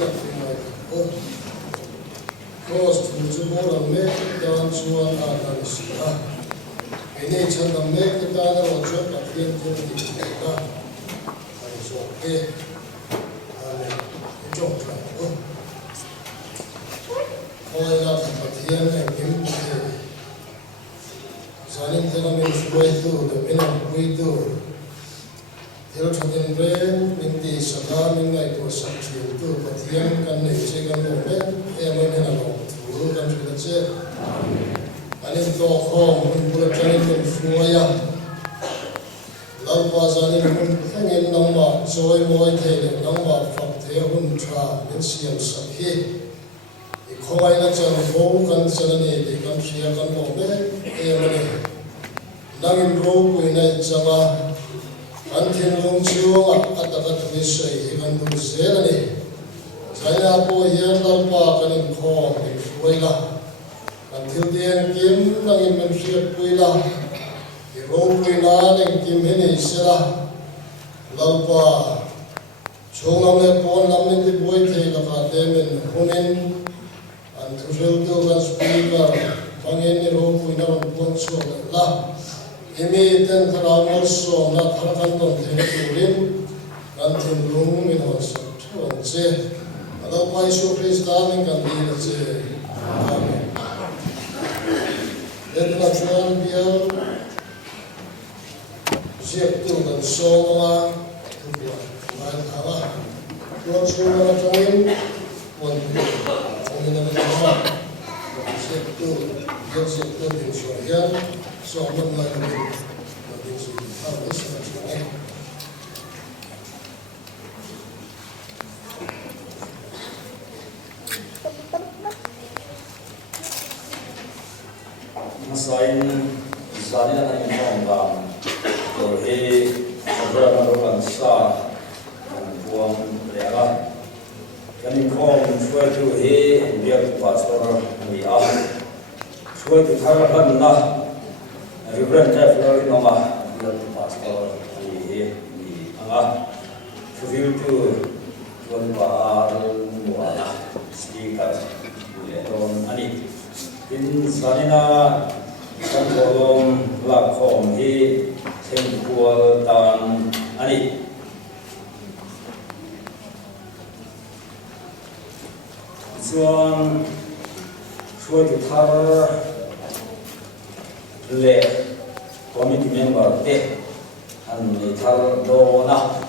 là phim này cross thùng chú bố làm mẹ đàn chuan à đàn sĩ à cái này chân làm mẹ cái ta là một chỗ đặc biệt cho mình à anh số cái anh cái chỗ này coi là thật thiên này kiếm cái gia đình ta mình quay tu để mình làm quay tu theo cho nên mình đi sắm mình ngày của sắm chiều tu và thiên căn này sẽ căn đồ đấy em mới là đồ thủ căn chủ là chết anh em to không mình cũng là cho nên mình phơi à lâu qua gia đình mình anh em nông mà rồi mỗi thế này nông mà phật thế hun tra mình xem sắm khi không ai là chẳng vô căn chân này thì căn phía căn đồ đấy em này đang im rô quỳ này chẳng à anh thiên long chiếu à at tất cả sợi anh tu sẻ này trái là bồi hiền lâu qua cái niệm kho niệm suy là anh thiếu tiền kiếm đang im niệm siết quỳ là thì rô quỳ na niệm kiếm hết này sẽ là lâu qua chung năm nay bốn năm nay thì bồi thế là cả tem mình hôm nay anh thu sưu tu cái speaker bằng cái niệm rô quỳ na bốn số là Imi ten karamol so na tharakan don theng turin kan thim lung min hon so thon che alo pai su Krista min kan di na che amen etna chuan bial siap tu kan so ma tu man khala tuan su na changin mon changin na ma siap tu din so hian so man lai mình sự thao với sự phát triển Masain zani na ni mong ba to he abra na ro kan sa buang lera kani khom chua tu he biak pastor ni a chua tu thar ban na Reverend Jeff Lori Noma, the pastor, the Anga, fulfill to one bar, speakers, on Ani. In Sanina, Sankolom, Lakom, he, Temple, Dan, Ani. So, for the tower, le committee member te an ni thar do na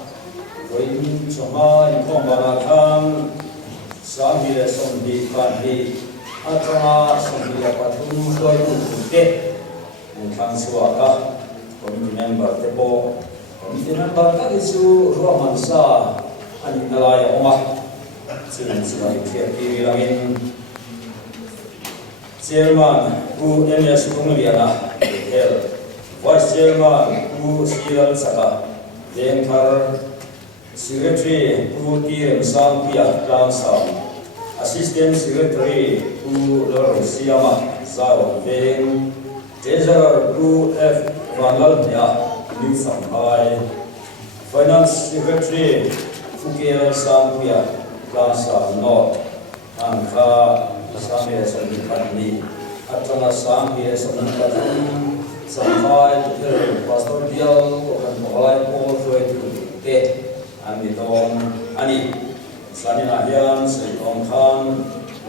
voin choma in khom bana kham sam hi le som di kan hi atama som hi la pathum khoi tu te in khang suwa ka committee member te po committee member ta isu roman sa ani nalaya oma sin suwa ki ki langin Chairman who MS Kumliana held, Vice Chairman who Siral Saka, then her Secretary who TM Sampia Lansam, Assistant Secretary who Lord Siama Sao, then Treasurer who F. Valalya New Sampai, Finance Secretary who KL Sampia Lansam North, Angka Sampai sampai ni, atau sampai sampai sampai pastor dia akan mulai pol itu ke amiton ani sani nahian seorang kan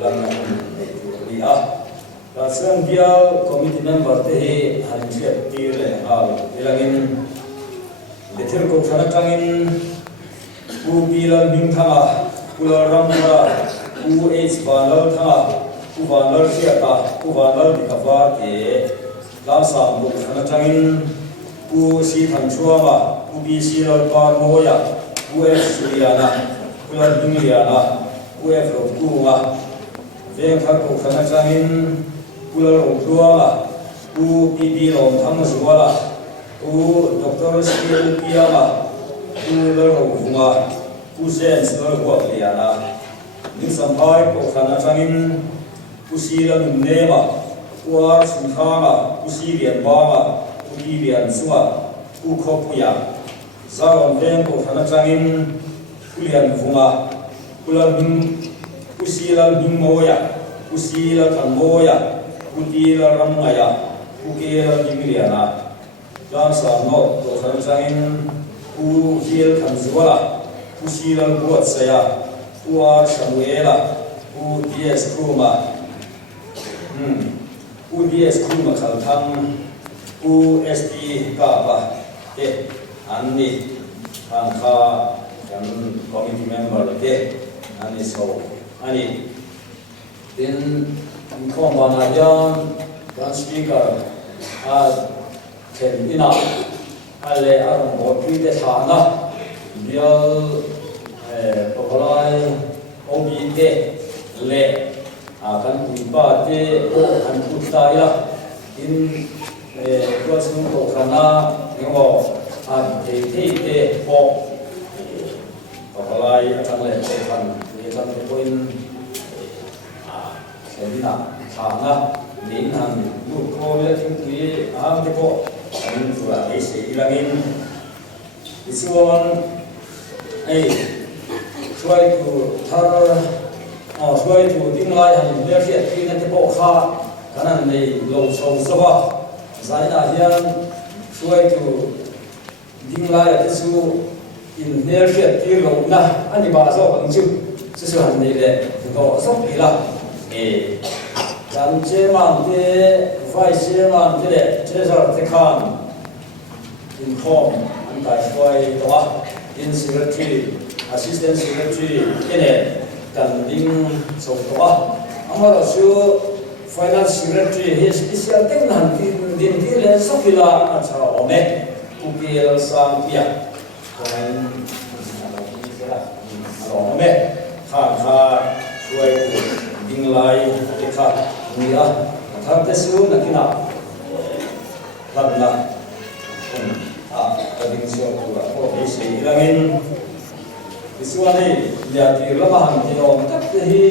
langan itu dia. Pasang dia komite member teh hari siap dire hal bilangin betul kau sana kangin bilang bintang pulau ramah banal tha banal siapa banal di kafar ke lasam bu kana changin si thanchua ma bc lal par moya suriana pular dumiana f ku ma veng kha ko kana changin pular ongtua ma pp lom tham suwala dr skill pia ma lal onguma sense lal ko liana ni sampai ko khana changin kusila nema kuar sunkhanga kusirian bama udibian suwa ukhopuya zaron veng ko khana changin kulian vunga usilal bing moya usilal kan moya utila ramaya ukira dimiriana jang sa no to kan sangin u hil kan zuala usilal buat saya uar samuela u ds kuma u ds kuma kalthang u sd ka ba te anni kan kha kan committee member te ani so ani in kombana jan kan speaker a ken ina ale aron botri te thana bial popolai obi te le kan kuipa te o kan kutaila in kuasung to kana ngo a te te po popolai akan le te kan kan poin kelina thana nin han lu ko le ting tui am te po an tua e se ilangin isuan ai try to try to ding lai han le fiat ti na te po kha kanan nei lo chou sawa zaina hian try to ding lai te su in le fiat ti lo na ani ba zo ang chu su han nei le ko so pi la dan che man te vai che man te le che sa te khan in form an kai swai to in secretary assistant secretary ene kan ding so to amara su finance secretary he special ten han din ti le so pila a cha ome upil sang pia kan ome kha swai ding lai te kha nia thar te su na kina labna ding so pura ko he se ilangin isuani ya ti lama han ti om tak te hi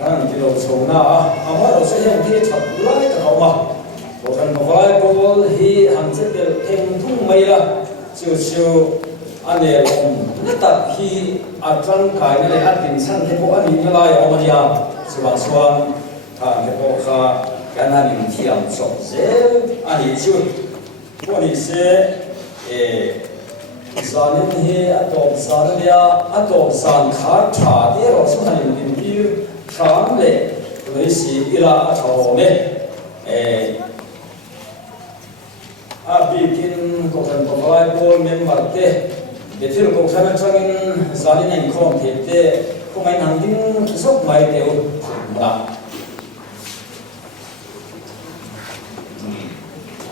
han ti lo chona amaro se hem ti chat lai ta ma ko kan vai bol hi han se pel theng thung mai la chiu chiu ane om ta hi atran kai ne atin san te ko ani na lai om ya suan suan ta te ko kha kana ni thiam so ze ani chiu ko ni se zanin he atom zanaya atom zan khar tha de ro so hanin din bir thang le lei si ila a thawme a bikin ko kan ko vai bol member te betil ko khana changin zanin en khom the te ko mai nang ding sok mai te u ba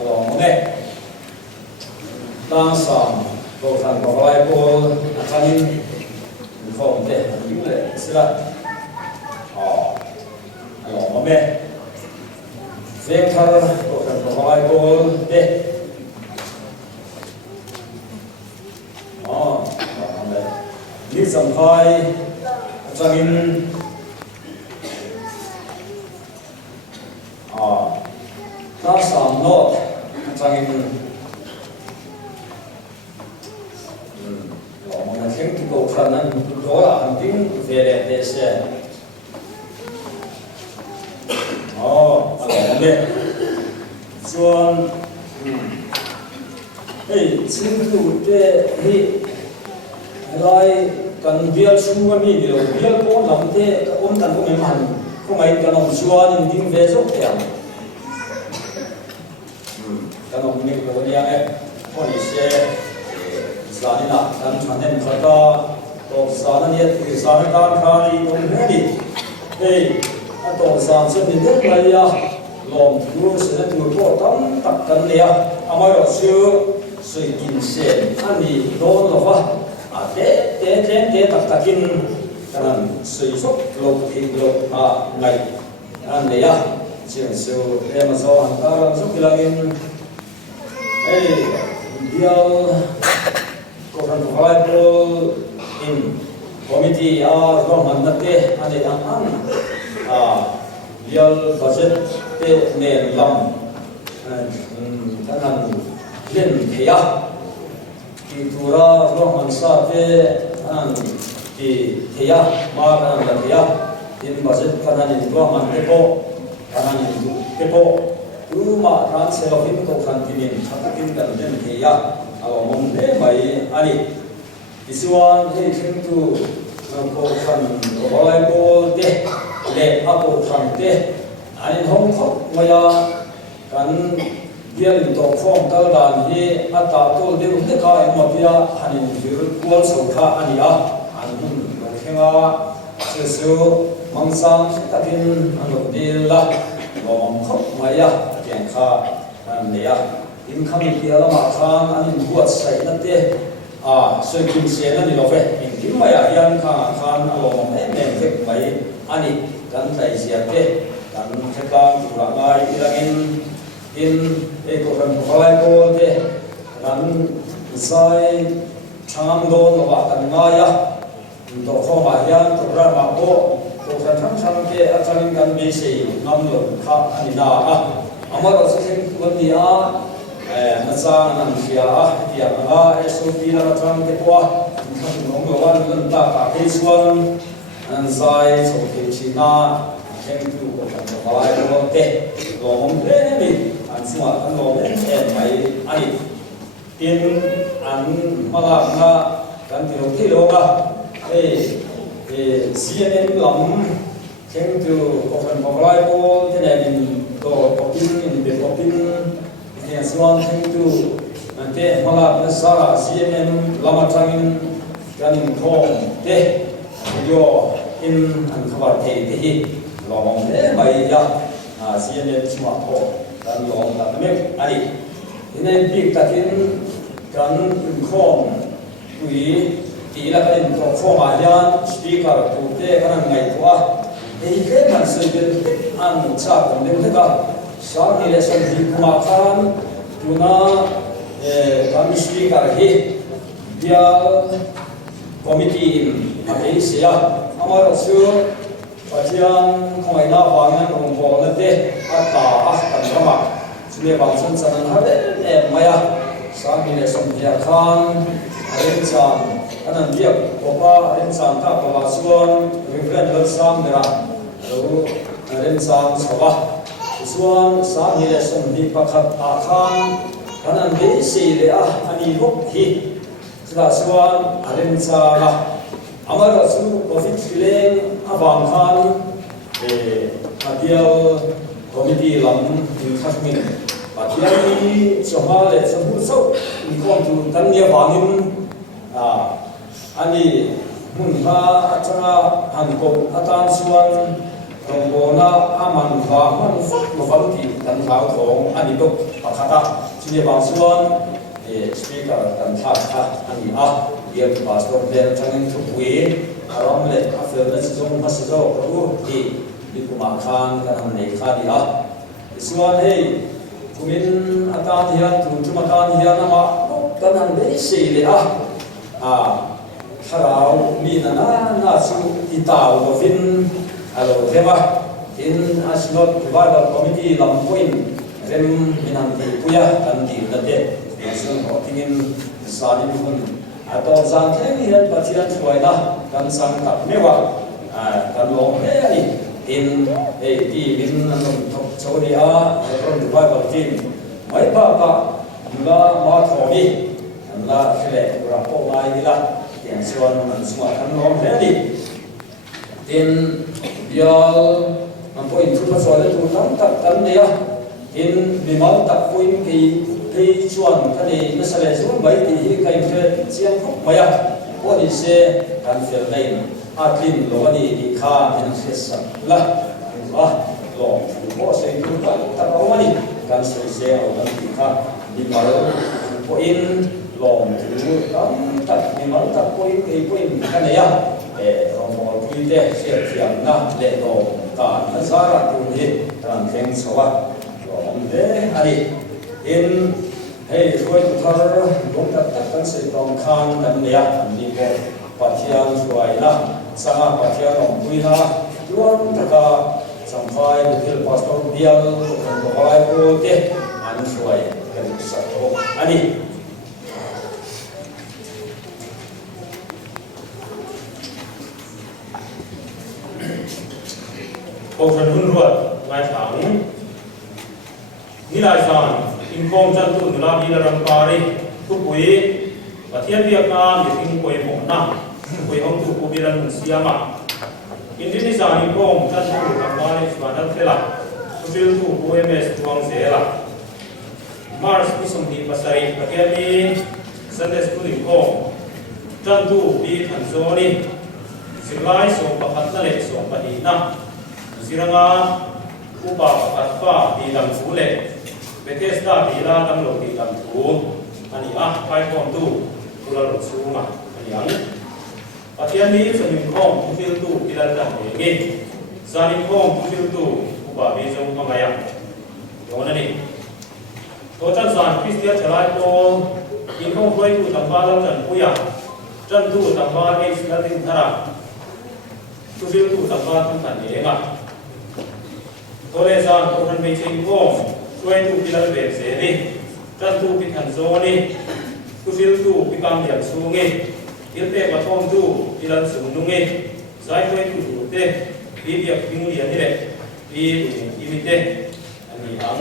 alo me đang sòng đồ sản của vai cô anh em không để những lệ xí là mà mẹ về thơ đồ sản của vai cô để lý sầm khai anh em đang sòng nốt anh em những cái câu phần anh đó là hành tính về để xem đấy xuân xin chú để hi lại cần việc xung quanh đi rồi việc có làm thế ông thành có mấy hành có mấy cái ông xuân nhưng về dốc kẹo cái ông mình có đi ăn có đi xe zanina dan chanen khata to zanani ti zanakan khari to hedi to zan se ni de maya lom tu se tu ko tam tak kan le amaro su in se ani don lo fa te tak takin kanan sui sok lo thi lo ngai an le ya chen su emazo antara so kilagin dial Koran Bible in committee Roman Nate and real budget ne lam kanan len thea ki tura Roman sa te an thì thea ma kan la thea in budget kan in tua man tepo kan in tepo ma ran se lo hin ko kan tin chakin kan den thea alo mom ne mai ani isuan he thing tu ko kan olai ko te le apo kan te ani hong kong maya kan biar itu form terdan hi ata tu dia untuk kaya mafia hanin jurut kual sokha ania anun menghenga sesu mangsang takin anu dilla ngom khop maya yang kha ania in kami dia lama khan anin buat sai nate sekin sena ni lofe in kim maya yang khan alom em fek mai ani kan tai siape kan thekang turangai ilangin in eko kan phalai ko te ran sai chang do no ba kan ngaya to kho ma yan to ra ma ko to kan thang ke achang kan be se nam lo kha ani na amar so sen ko dia na sa nan sia ya a sop la chang ke kwa kan ngom lo wan kan ta ka ke suan an sai so ke china ken tu ko kan phalai ko te lo mom le ni semua kan lo mai ani tin an mala na kan ti lo ga CNN lam keng tu ko kan pawai ko tenen to popin in be popin ni aswan keng tu ante mala na sara CNN lama tangin kan thong te yo in an khabar te hi lo mong le mai ya CNN semua ko dan long tak mek ani ini big takin kan khom kui ti la kan khom ayan speaker tu te kan ngai tua ei ke man se ben an cha kon de ka sa ni le san di kuma kan tuna kan speaker hi dia committee apai sia amar su Pasian kongai na bangan kongko nate ata kan rama sune bangsan sanan hare maya sami le somdia khan arensan anan dia kopa arensan ta kola suan refren le sam dera ro arensan soba suan sami le somdi pakhat akhan anan be se le ani hok hi sila suan arensa amar rasul profit fileng abang khan adial committee lam in khasmin adial ni somal le sabu so in kon tu tan dia bangin ani mun ha atanga han ko atan suan rongona aman kha man fak mo valti tan thau thong ani dok pakhata chine bang suan speaker tan tha ani dia pastor dia jangan cukup alam le after na sejong mas sejong ko di kumakan kan ne khadi isuan hei kumin atan hian tu makan hian ama kan han be se le kharau mi na su itau do fin alo tema in asnot revival committee lam point rem minan ti puya kan di nate yasun ho tingin sani kun atau zangkeng hian patian suaina kan sang tak mewa kan long ni in di min anom thok choria ron revival team mai pa mula ma thomi la khile ra po mai la tiang suan man suan kan long ni in bial ampo in tu pasal tu tam tak tan dia in bimal tak puin ki chuan kani nasale chuan mai ti kai phe chiang khop maya o ni se kan fel nei atlin lo ani di kha in khesa la lo o se tu ta o mani kan se o kan di kha di paro po in lo tu tam tak ni mal tak po in kan ya rom mo pui te se thiam na le lo ka nasara tu ni tan theng sowa lo de ani in hey khoi thar dong tak kan se tong khan dan ya ni ko pathian suai la sanga pathian ong pui na tuan taka sampai betul pastor bial ko kolai ko te an suai kan sa to ani câu chuyện hôn ruột ngay tháng ní lại rằng in công chân tu nula bi la ram pari tu pui và thiên việc na mi thing pui mo na pui hong tu bi la mun siama in ni sa in công chân tu ka pari swana thela tu fil tu pui mes tuang zela mars ni som di pasari ka ni sunday school in công chân tu bi than zo ni silai so pakhat na le so pa ni na siranga upa pakhat pa di lam thu le Bethesda bila tam lo di lam thu ani pai kom tu pula lo sunga ani ang patian ni sanin kom tu fil tu bila tam nge sanin kom tu fil tu upa bi jong ma ya yona ni to chan san Christian chalai ko in kom khoi tu tam ba lam chan puya chan tu tam ba ke sila tin thara tu fil tu tam ba tham kan nge nga to le san ko han be chen komช่วยtuพิลาเบสเซนี่จันtuพิธันโซนี่tuฟิลtuพิกามเดียบสูงนี่ทิลเตปะทอมtuพิลันสูงนุ่งนี่สายช่วยtuดูเตปีเดียบพิงเลียนี่แหละปีอีมิเตอันนี้อัง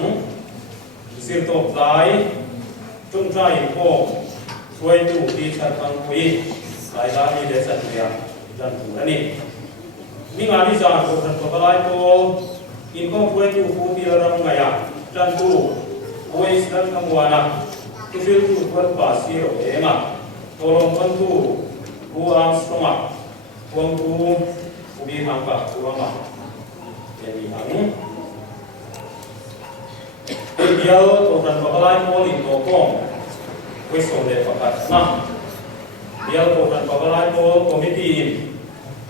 สิรตบสายจงใจก็ช่วยtuพิชัดทางคุยสายด้านนี้เดสันเดียจันtuอันนี้มีงานที่สามคนทันตัวกลายก็อินก็ช่วยtuผู้ที่เราไงอ่ะจันทูโอ้ยสันคำวานะทุฟิลทูพัดปาสีโรเองอ่ะตัวลงพันทูผู้อังสตรงอ่ะพวงทูผู้บีทางปากตัวมาอย่างนี้อังเดียวตัวกันปะกลายโมลิโตกงวิสุทธิ์ประกาศนะเดียวตัวกันปะกลายโมคอมมิตี้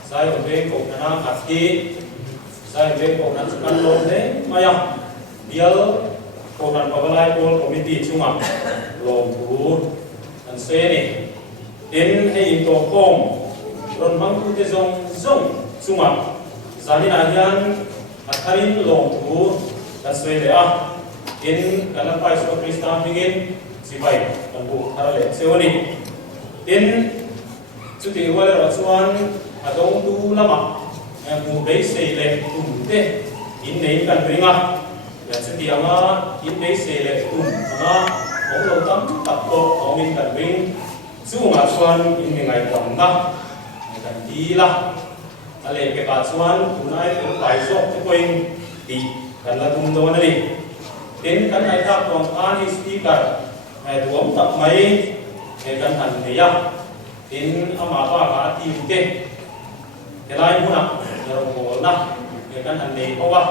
สายเวงของคณะขัดที่สายเวงของนักการลงเนี่ยมาอย่างdia program pagalai pol committee chunga lom thu an se ni in hei to kom ron mang tu te zong chunga zani na hian atharin lom thu kan se le a in kana pai so kristan bingin sibai kan bu thara le sewani in chuti wala ra chuan adong tu lama mu bei se le tu te in nei kan ringa ya seti anga in dei se le tum anga ong lo tam tak to ong in kan ring chu nga chuan in ngai tam na kan di la ale ke ka chuan tunai ko pai so te koin ti kan la tum do na ni tin kan ai thak tong an hi speaker ai duam tak mai e kan han ne ya tin ama ba ka ti te ke lai mu na ro ko na e kan han ne ko wa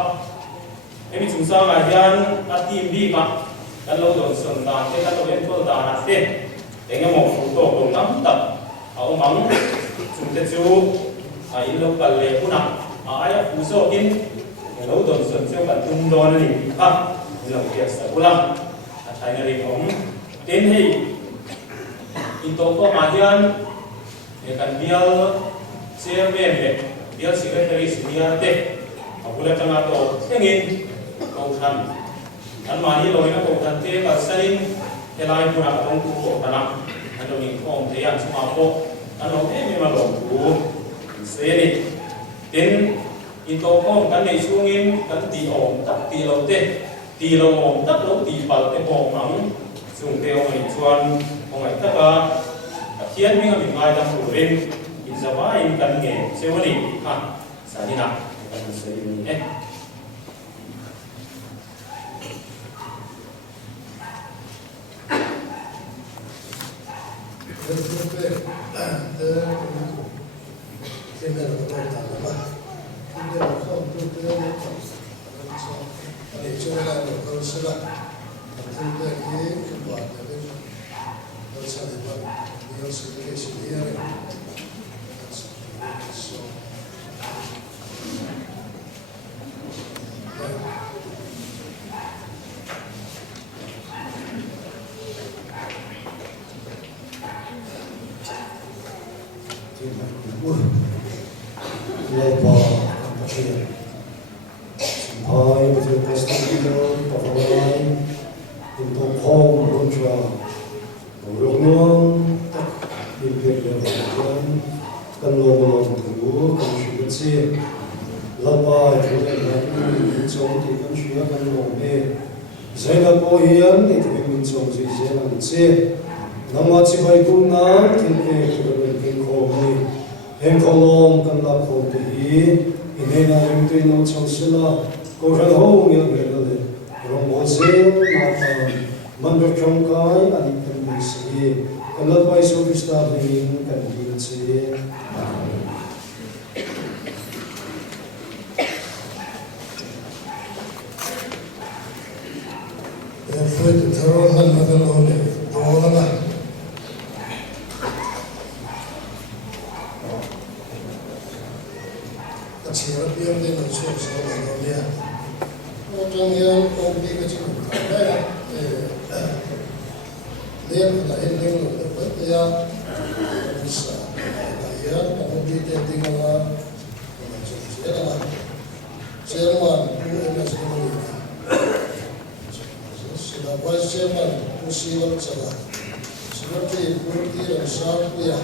em chúng ta ngày gian đã tìm đi mà đã lâu rồi sườn đàn thế đã lâu đến thôi đàn là thế để nghe một số tổ cùng lắm tập ở mắng chúng ta chú ai lâu cần lệ cũng nặng ai là phú số in lâu rồi sườn siêu cần tung đo này ha giờ việc sẽ cũng lắm thay này cũng đến thì in tổ có mà gian để cần bia xe về bia secretary senior thế aku lihat tengah tu ingin kautan dan mani loh ini kautan te kasarin kelai pun aku tu kautan ada ni kau tiang semua aku dan loh ini memang loh tu seni ten itu kau kan di sungin kan di om tak di loh te di loh om tak loh di pal te kau mang sung te om ini cuan om itu tak kian minggu minggu dah kuring insafai kan ni sewani ha sadina kan seni lapa jolen na chong ti kan shia kan lo me zaina ko hian ni te min chong ji je na che nangwa chi bai kum na tin e ko ben kin ko ni hen ko lom kan la ko te hi ine na rim tu no chong sila ko ran ho ngi ngi le rong mo ze na ta man ro chong kai ani kan ni si kan la bai so vi sta ni kan ni che Foi terror na nome Dona. A senhora pior de não ser só na nome. O Daniel ouvi que tinha lembra da ele não depois ya isso aí a ouvi que tem lá Chairman, who MS Sila Vice Chairman, Musiwal Chala, Secretary, Purti and Sarpuya,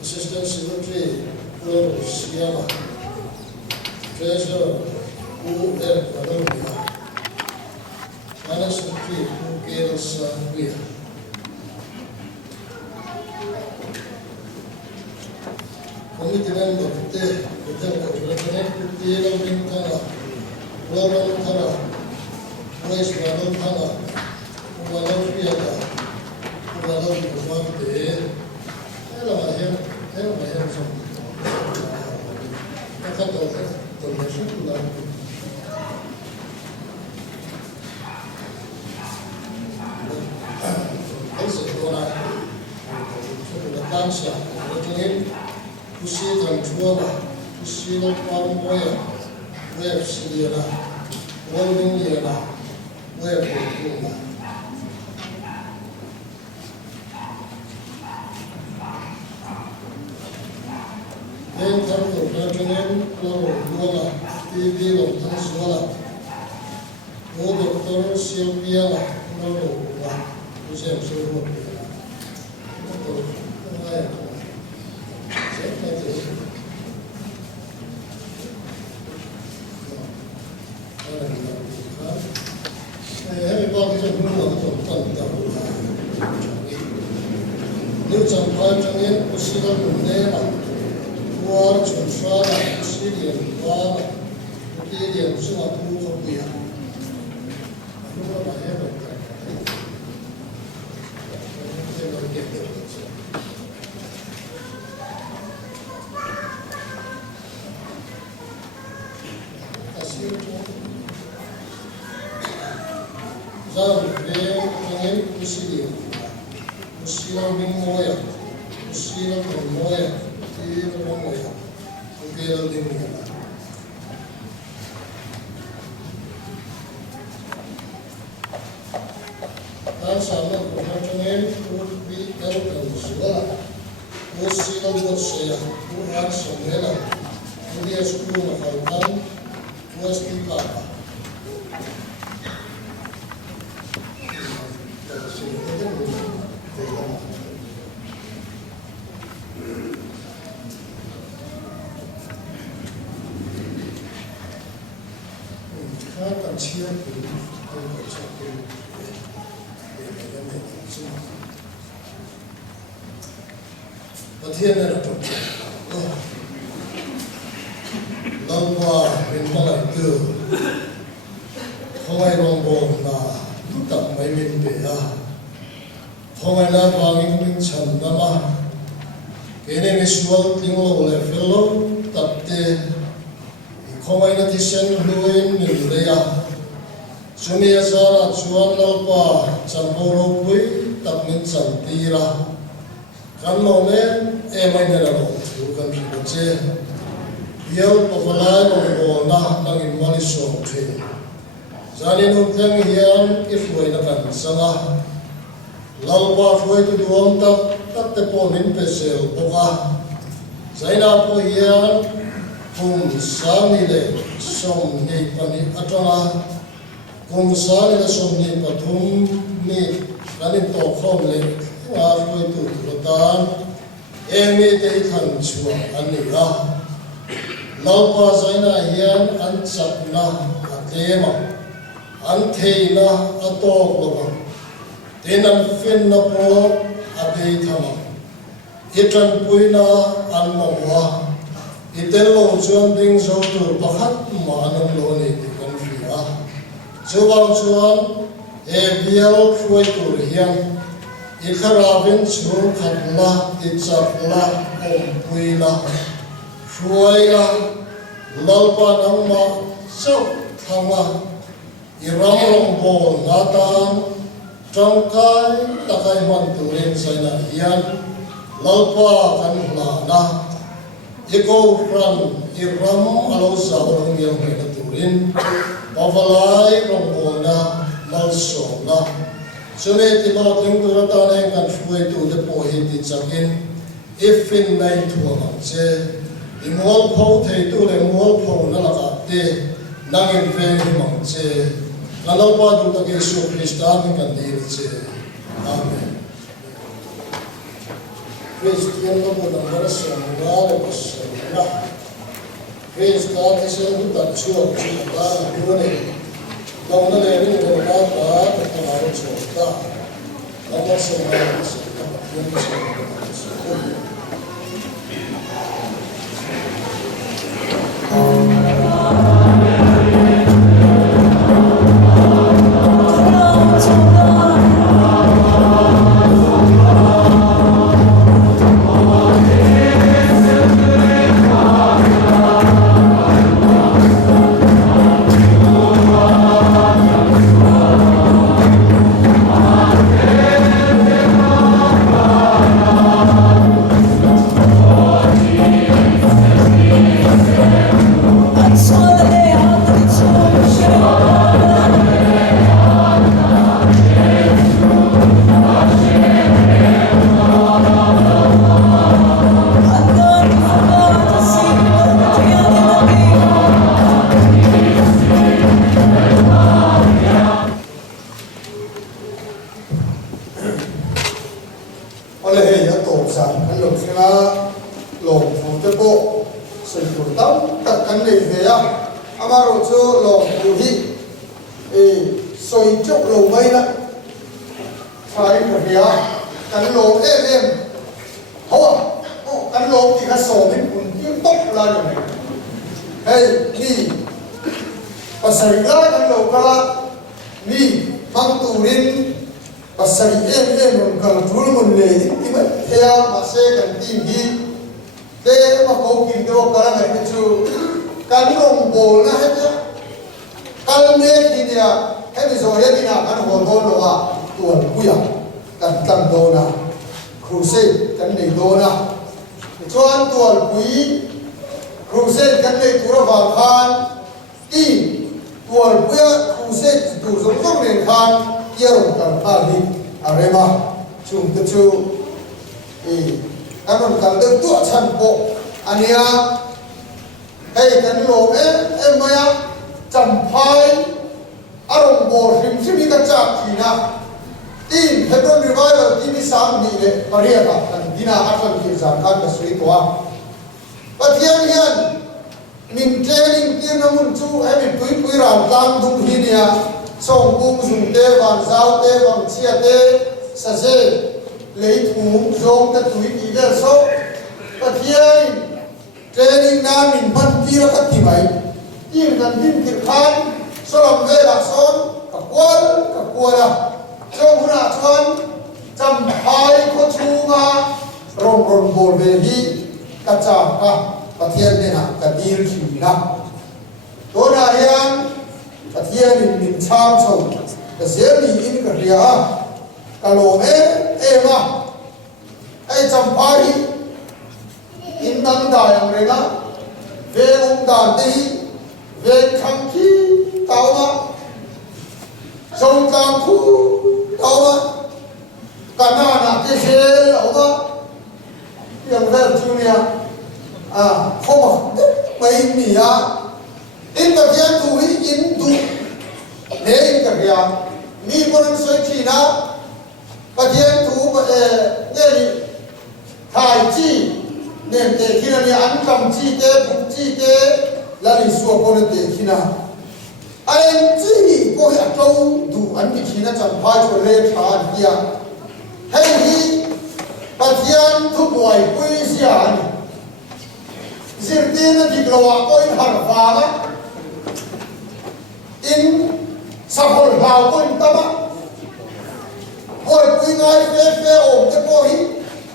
Assistant Secretary, Pur Siyama, Treasurer, Pu Manurya, Finance Secretary, Pu Kerala Sarpuya. Committee member, Purti Tara, Lawan Tara, Vice Madam Tara, Madam Piata, Madam Bumante, hello, some. I cut off the machine. Also, when I the cancer, Pusi dan Chuala, Pusi dan Paramboya, Web Siliana, Wonding Liana, Web Puma. Then Tarko, Platinum, Lolo, TV, of Tansuala, O Doctor Silviana, Lolo, who's absolutely. lalpa zaina hian an chapna atema an theina atok lova tin an finna po abei thama itran puina an mawa itelo chuan ding zo tur pakhat ma anam lo ni kan fia chuwang chuan bial khuai tur hian ikharavin chu khatla ichapla om puina khuaila lalpa nangma chau thanga iram rong bol ngatan tangkai takai man turin saina hian lalpa kan hlana iko ran iram alo sa orang yang mereka turin pavalai rong bolna malsona sune tilo tingtura tane kan fuai tu de pohi ti chakin ifin nai thuama che imol phau thei tu le mol phau na la te nangin ve hi mang che lalpa tu ta ke su kristan kan dir che amen Christian lo bo number songa le bosna Christian is a good chua chua na ne Nông nó lên những người ta đã được làm được chuyện đó, nó có sự làm sự làm những sự nên để khi nào ăn cầm chi tế bụng chi tế là đi xua con để khi nào anh chỉ có hiện câu đủ anh thì khi nào chẳng phải cho lê thà kia hay đi bà thiên thu bồi quý giá diệt tiên thì lo coi hàng vàng in sao hồi hào coi tâm hồi quý ngay phê phê ổn cái coi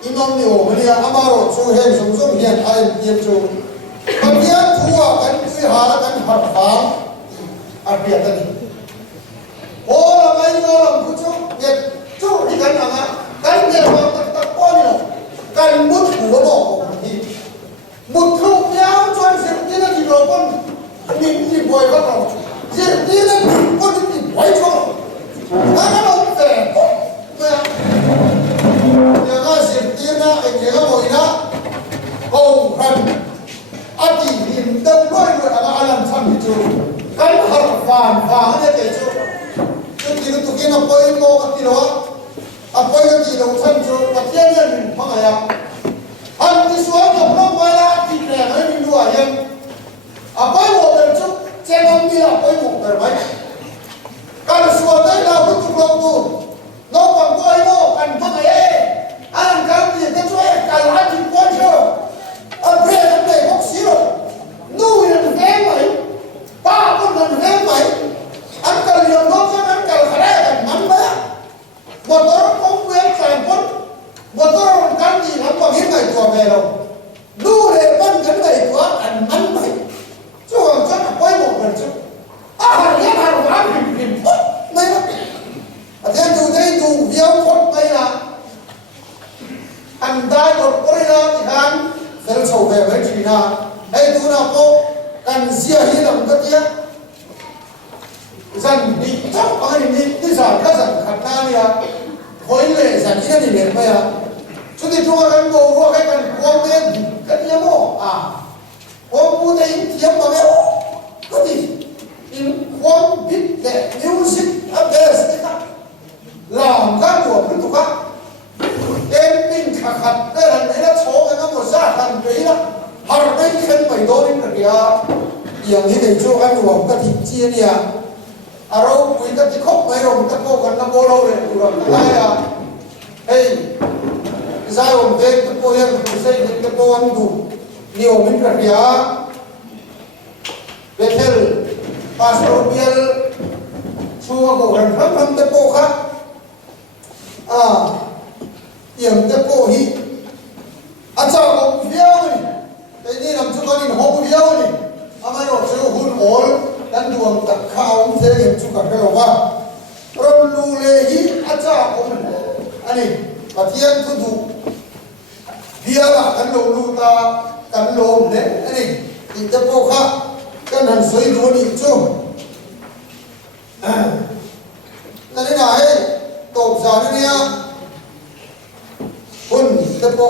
inom ni o mania amaro chu hem song song hian ai tiam chu pamian thua kan tui hala kan har phang a pia tani o la mai no lam ku chu ye chu ri kan anga kan ne ma tak tak ko ni no kan mut hu mo hi mut thu yao chuan se ti na di lo kon ni boy ba ko se ti na kon ni boy chu na na lo fe ko nhà diệt tiên na anh nhớ mỗi na hồng hần anh chỉ nhìn đông đôi người anh làm thằng chú cái hở vàng vàng này cái chú cái gì tụi kia nó quay cô cái gì đó quay cái gì đâu thân chú và thiên nhiên phong này anh đi xuống dòng nó quay ra thì để mấy mình đùa em quay một lần chú trên ông đi quay một lần mấy cái xuống đấy là cái tụi lâu tu nó còn quay vô cần phong này anh cảm thấy cái chỗ cái lá chim quay chưa anh về anh để bốc xí rồi nuôi là vé mày ba con là vé mày anh cần nhiều nó chứ anh cần phải là mắm bé một đó không quen sàn con một đó cần gì lắm bằng hết ngày của mẹ đâu nuôi để con cái này của anh mắm mày chứ còn chắc là quay một lần chứ hàng nhất hàng bán hình phút này đó thế từ đây từ video phút này là anh đại một cái là thì anh phải sầu về với chị na hay tu nào cô cần xia hi làm cái gì dần đi chắc anh đi giải các dần khát na đi à khối lệ dần đi đi lên bây à chú thì chúng ta cần cầu qua cái cần quan lên cái gì mô quan cụ thể thiếm mà mẹ cái gì in quan biết lệ music abes làm các của cái tục khác em tin khát cái lần này nó số cái nó một giá thành quý đó har mấy khen mấy đôi đi kìaอย่างนี้ในช่วงการรวมกติเจียเนี่ยเราคุยกันที่ครบไม่รวมกันโก้กันน้ำโบเราเลยรวมกันได้เฮ้ยใจผมเด็กตะโกนยังคุยเส้นตะโกนดูนี่ผมเป็นกระเดียเบเทลพาสโรเบียลชัวร์กูกันทั้งตะโกครับอย่างตะโกฮีอาจารย์ผมเดียวนี่ไอ้นี่นำชุดนี้หกเดียวนี่ทำไมเราเชื่อหุ่นโอลนั่นดวงตะขาวเทียนชุดกันเราว่าเราลูเลยฮีอาจารย์ผมอันนี้ปะเทียนทุดูเดียวละกันลูตากันลมเนี่ยอันนี้อินเตอร์โปค่ะกันหันสวยดูนี่จุ่มนั่นนี่ไหนตบสารเนี่ยหุ่นเตอร์โป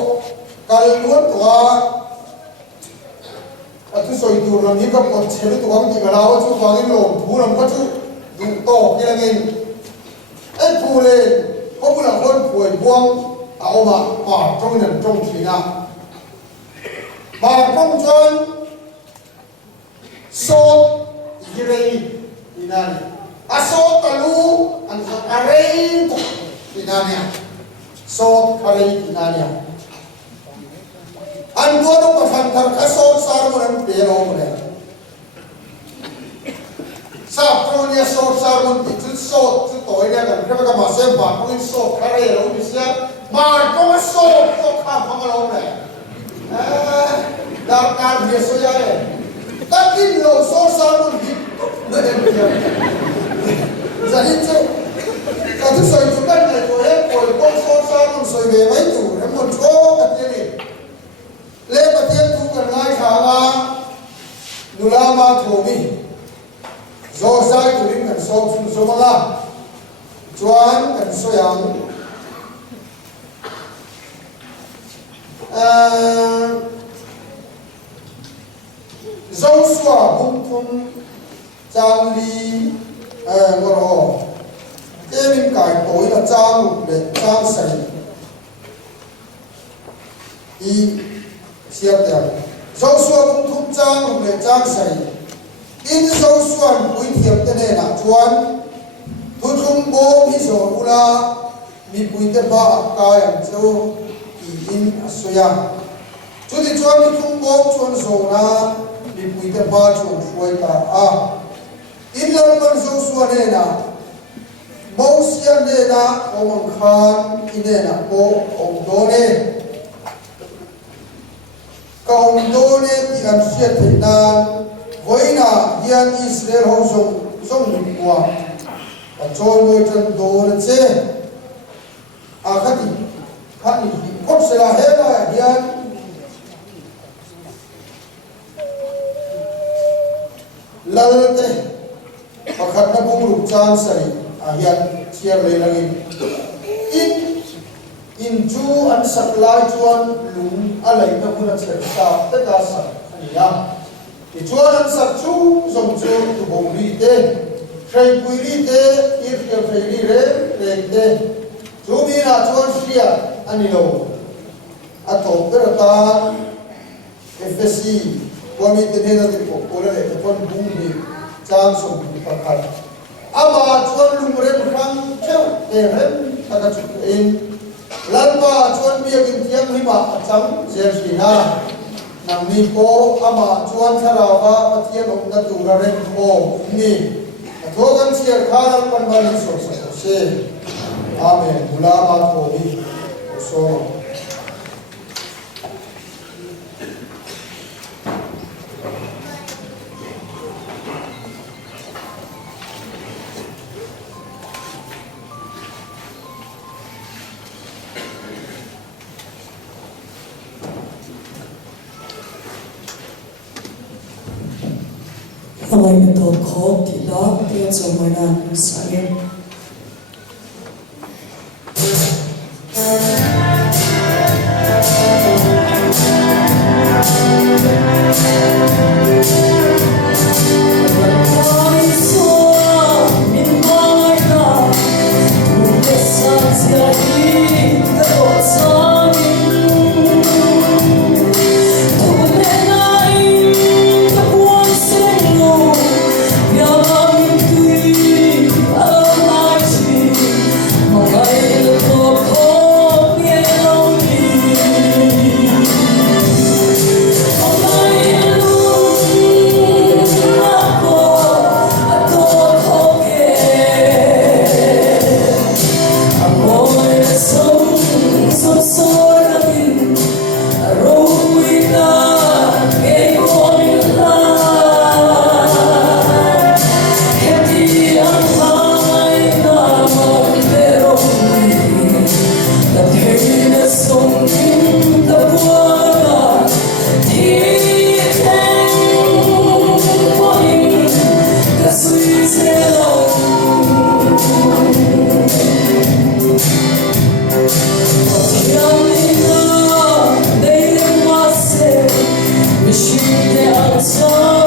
กันล้วนตัวทุสอยตัวเรานี้ก็ปวดเชื้อตัวที่กระเราชุดวางinลมผู้นำก็ชุดดูโตยังไงไอ้ผู้เล่นเขาผู้หลังคนป่วยบวงเอามาปาดตรงนั้นตรงที่นั่นปาดตรงจนโซยิเรที่นั่นโซตะลูอันโซอะไรที่นั่นเนี่ยโซอะไรที่นั่นเนี่ยอันตัวนู้นก็ฟังทางข้าโซสารมันเปลี่ยนออกเลยทราบตรงนี้โซสารมันติดจุดโซจุดต่อยเนี่ยกันแค่ว่าก็มาเสียบาทตรงนี้โซคาเร่เราไม่เสียมาก็มาโซข้ามพังเราเลยดาวการเบียดโซยาเลยแต่กินเราโซสารมันติดไม่ได้ไม่ได้จะเห็นเจ้าแต่ทุกส่วนจุดนั้นในตัวเองป่วยก็โซสารมันสวยแบบไม่ถูกทั้งหมดโชว์กันที่เล่ประเทศทุกกันไล่ขามาดูแลมาถูมีโซ่ใส่ตุลินกันโซ่ฟุ่มโซ่มาละจวนกันโซ่ยังโซ่สวาบุญทุนจางลีก็รอเอ็มไก่โตยละจางเด็กจางใส่อีเ siap tiang Joshua cũng thúc trang le trang sai in Joshua pui thiệp tên này là chuan thu thung bố mi so ula mi pui te ba ka yang chu in asoya chu ti chuan mi thung bố chuan so na mi pui te ba chuan fuai ta a in lam kan Joshua ne na Moses ne na omang khan ine na ko om do ne kaum do ne ti an sia the na voina hian Israel ho zong ni kwa ka choi moi tan do na che a khati khop se la he la hian lalte pakhat na bung ruk chang sai a hian chiar le langin in chu an sak lai chuan lung a lai na huna cher ta te ka sak ania ti chuan an sak chu zong chu tu bong ri te trai pui ri te ir ke trai ri re te chu mi na chuan ria ani lo a to per ta FSC kwami te ne na te ko ora le te kon bung ni chang som pakhat ama chuan lung ren rang theu te ren ta ka chu in lalpa chuan biak in thiam hi ma acham jersina nang ni ko ama chuan tharawa pathian om na tu ra ren ko ni thogan chiar khal pan ban ni so se amen bula ma ko ni so Hãy subscribe cho kênh Ghiền Mì Gõ để không bỏ lỡ những video hấp dẫn.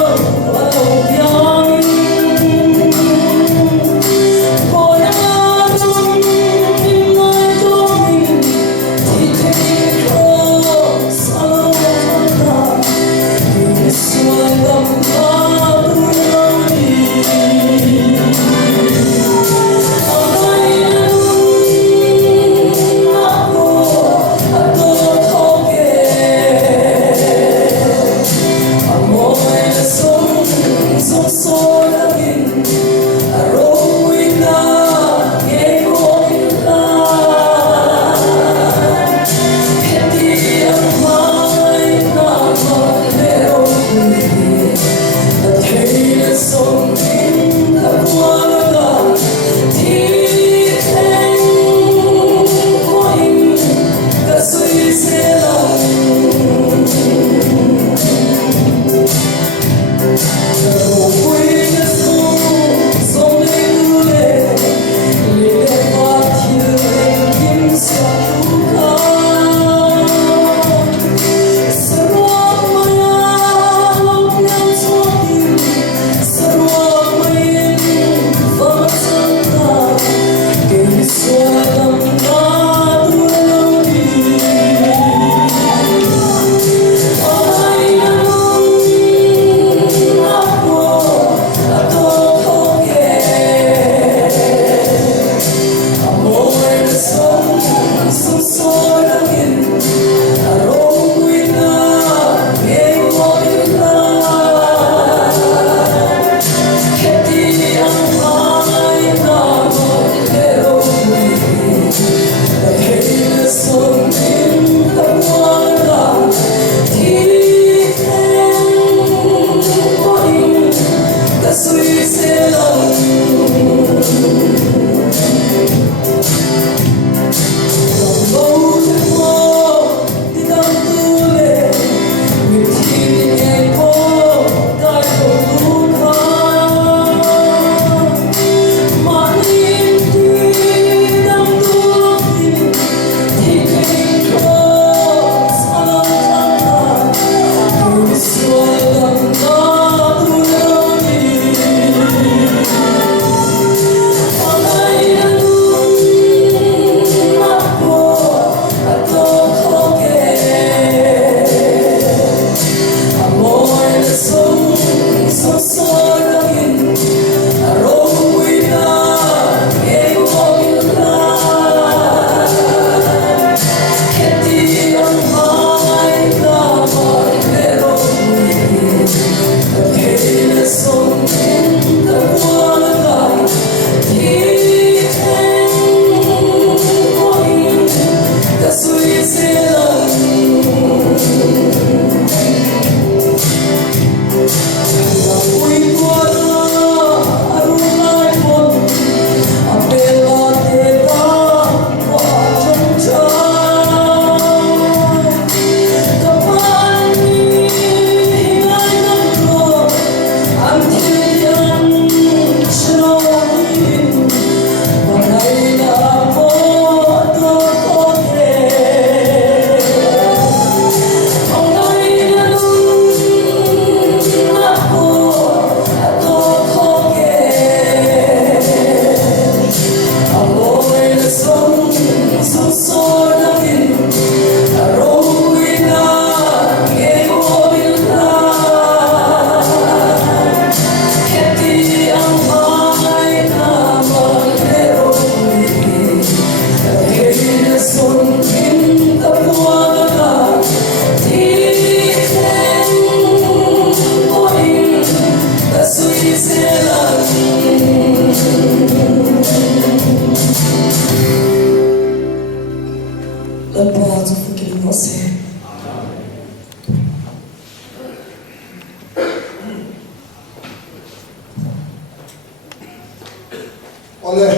le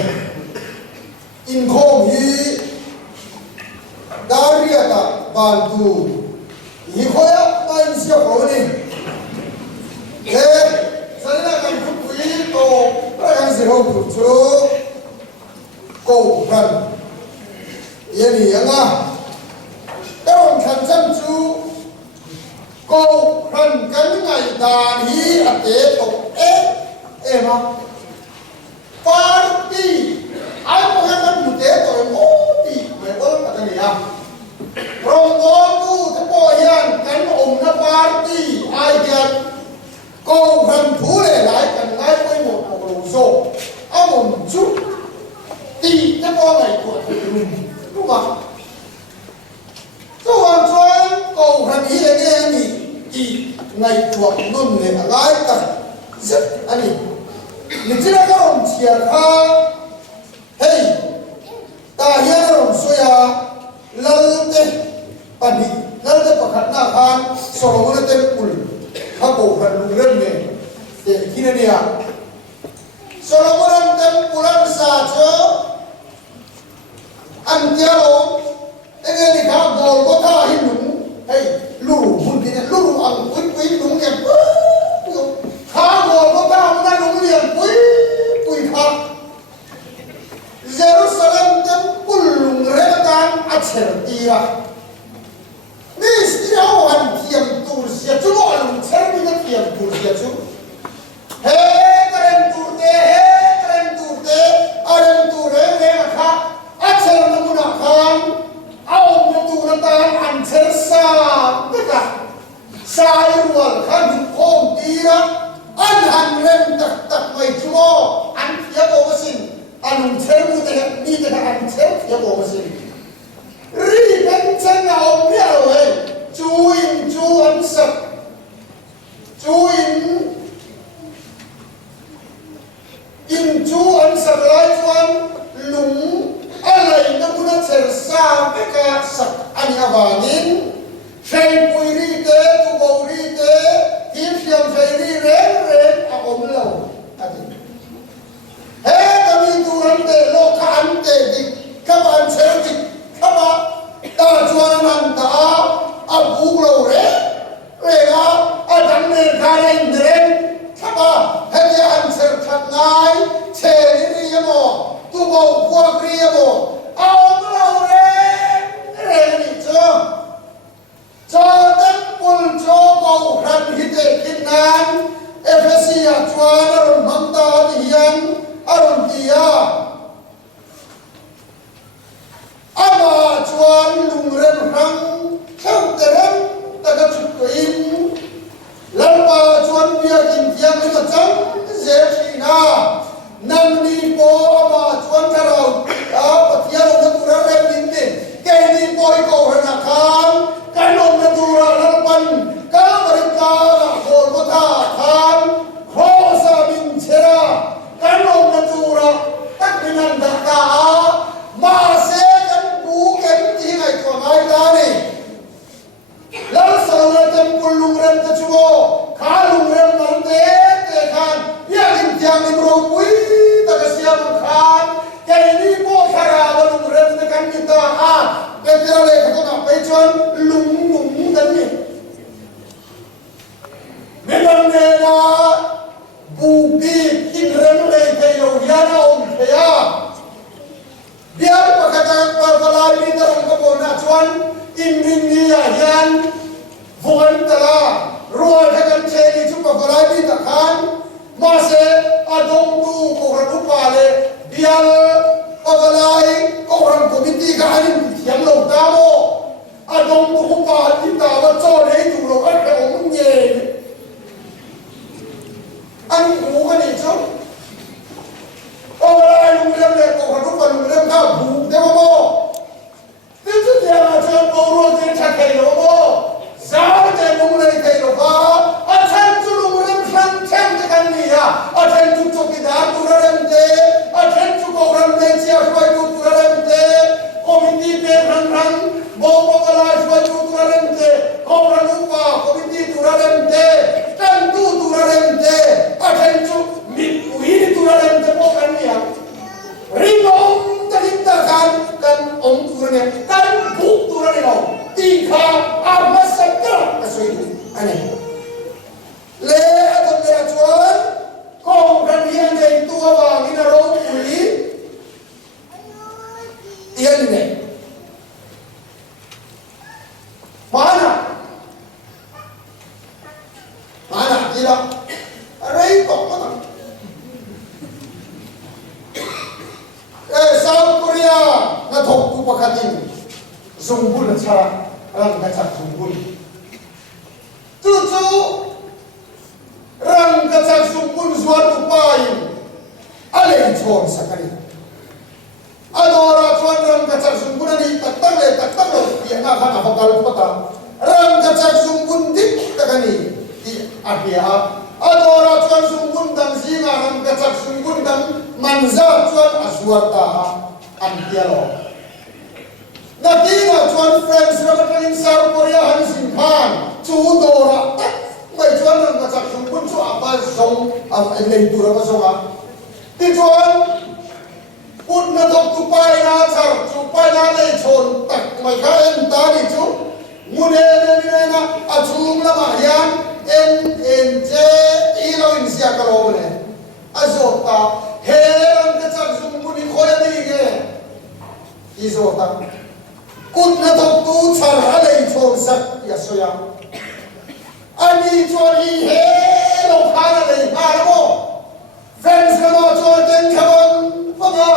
in khom hi daria ta ban tu hi khoya ta in sia ko ni he sanna kan khu pui to ra kan se ho ku chu ko kan ye ni anga đâu khăn chân chú cô khăn cánh ngày đàn hí ở tế tục em à party ai có khăn cánh một tế tội mô thì mẹ ơn cả cái này à rồi có tu thế bò hiền cánh ủng nó party ai hiền cô khăn thú lệ lại cần ngay với một đồ sổ ông một chút thì thế bò ngày của thầy đúng không tôi hoàn toàn cầu hành ý là nghe nhỉ thì ngày chuột luôn này là gái ta rất anh nhỉ mình chỉ là các ông chia kha hey ta hiện ông suy à lần thế anh nhỉ lần thế bậc hạt na khan sau đó nó tên cùi các cầu hành luôn lên này để khi này à sau đó nó tên cùi ăn sa chớ ăn tiêu anh đi khá bồ có tha hi núng hay lù mun thì lù ăn quý núng liền khá bồ có tha mun ăn núng liền quý khá Jerusalem tempul retan acer tira nis tira wan tiam tur sia chu wan cer mi tiam tur sia chu he karen tur te aren tur he kha acer namuna khan ông nó tu nó ta ăn chơi xa tất cả sai ruột khăn ôm tí đó ăn hành lên tật mày chúa ăn phía bộ sinh ăn chơi mu thế đi thế ăn chơi phía bộ sinh ri bên chân nào biết rồi chú ăn sập chú chú ăn sập lại chú ăn lúng alai na muna cersa peka sak ani avanin fei puiri te tu bouri te tim fiam fei ren a omlo ati he kami turan te lo ka ante di kama certi kama ta chuan man ta a buglo re ga a dan ne karen dren kama he ya answer khat ngai che ni mo tu bầu qua kia bộ ông lâu re đi cho tất quân cho bầu khăn hít để kinh nan Ephesia chuan aron mang ta đi hiền aron tia ama chuan lung ren hang theo terem ta gặp chụp in lần ba chuan bia kinh tiang đi mà chăng dễ chi na nam ni po ama chuan karau a patia lo na tura re din de ke ni po ko na khan kan lo na tura lan pan ka barika ko ko tha khan kho sa min chera kan lo na tura tak binan da ta ma se kan bu ken ti ngai ko ngai ta ni lal sa na tem pulung ren ta chuo kha lung ren man te khan ya lim tiang ni ro pui khan cái đi bộ khara và lùng rem để cắn kita cái kia là cái con apa chuan lùng đến nhỉ nên là bu bi in rem lấy cái đầu ya na om thế biar pakata parvalai ni terang ke bona chuan in ni ya yan vuan tala rual hakan cheni chu parvalai ni ta khan ma se adong tu ko ran upale biar pagalai ko ran komiti ka anin thiam lo ta mo adong tu pa ti ta wa cho nei tu lo ka ông nye anh ku ka ni cho pagalai lu lem le ko ran upa lu lem ka bu de mo ti chu dia ma cho ko ro de cha kai lo mo sao de mo le kai lo kira rei kok mana South Korea na thok tu pakhatin zungbul chara rang ka chak zungbul tu rang ka chak zungbul zuar tu pai ale chon sakari adora chuan rang ka chak zungbul ni tak tak le ya na khana bakal pata rang ka chak zungbul dik takani di apia adora chuan zungbul dang singa rang ka chak zungbul dang manza chuan aswata antialo natina chuan friends rabatin South Korea han sin khan chu dora mai chuan rang ka chak zungbul chu apa song am lei tu ra songa ti chuan put na dok tu pai na char chu pai na le chon tak mai kha en ta ni chu mune ne na achum lama hian en je ilo in sia ka lo ne azota heran ka chak zungbul ni khoya ni ge izota kut na dok tu char ale chon sak ya soya ani chori he lo khana le ha mo friends ka mo chor ten khawan fama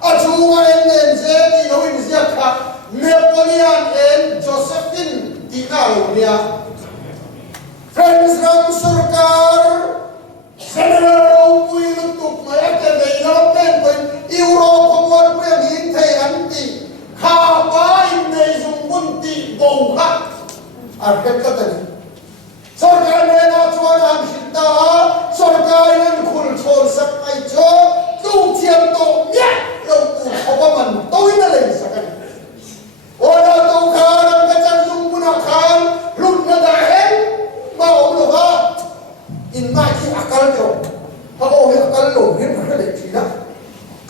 achuma en je ni lo in sia kha Napoleon and Josephine Dinalonia friends ram surkar general pui lutuk maya ke veina pen pen Europe komor pui hin thai anti kha ba in nei zungbun ti bou kha arket ka tani sarkar ne na chuan am hinta sarkar nan khul chol sak ai cho tu chiam to nya lo ku khobaman toina le sakani Ora tu kharam ka chang sung puna khan lut na da hen ma om lo ha in ma ki akal lo ha o he akal lo hin ka le chi na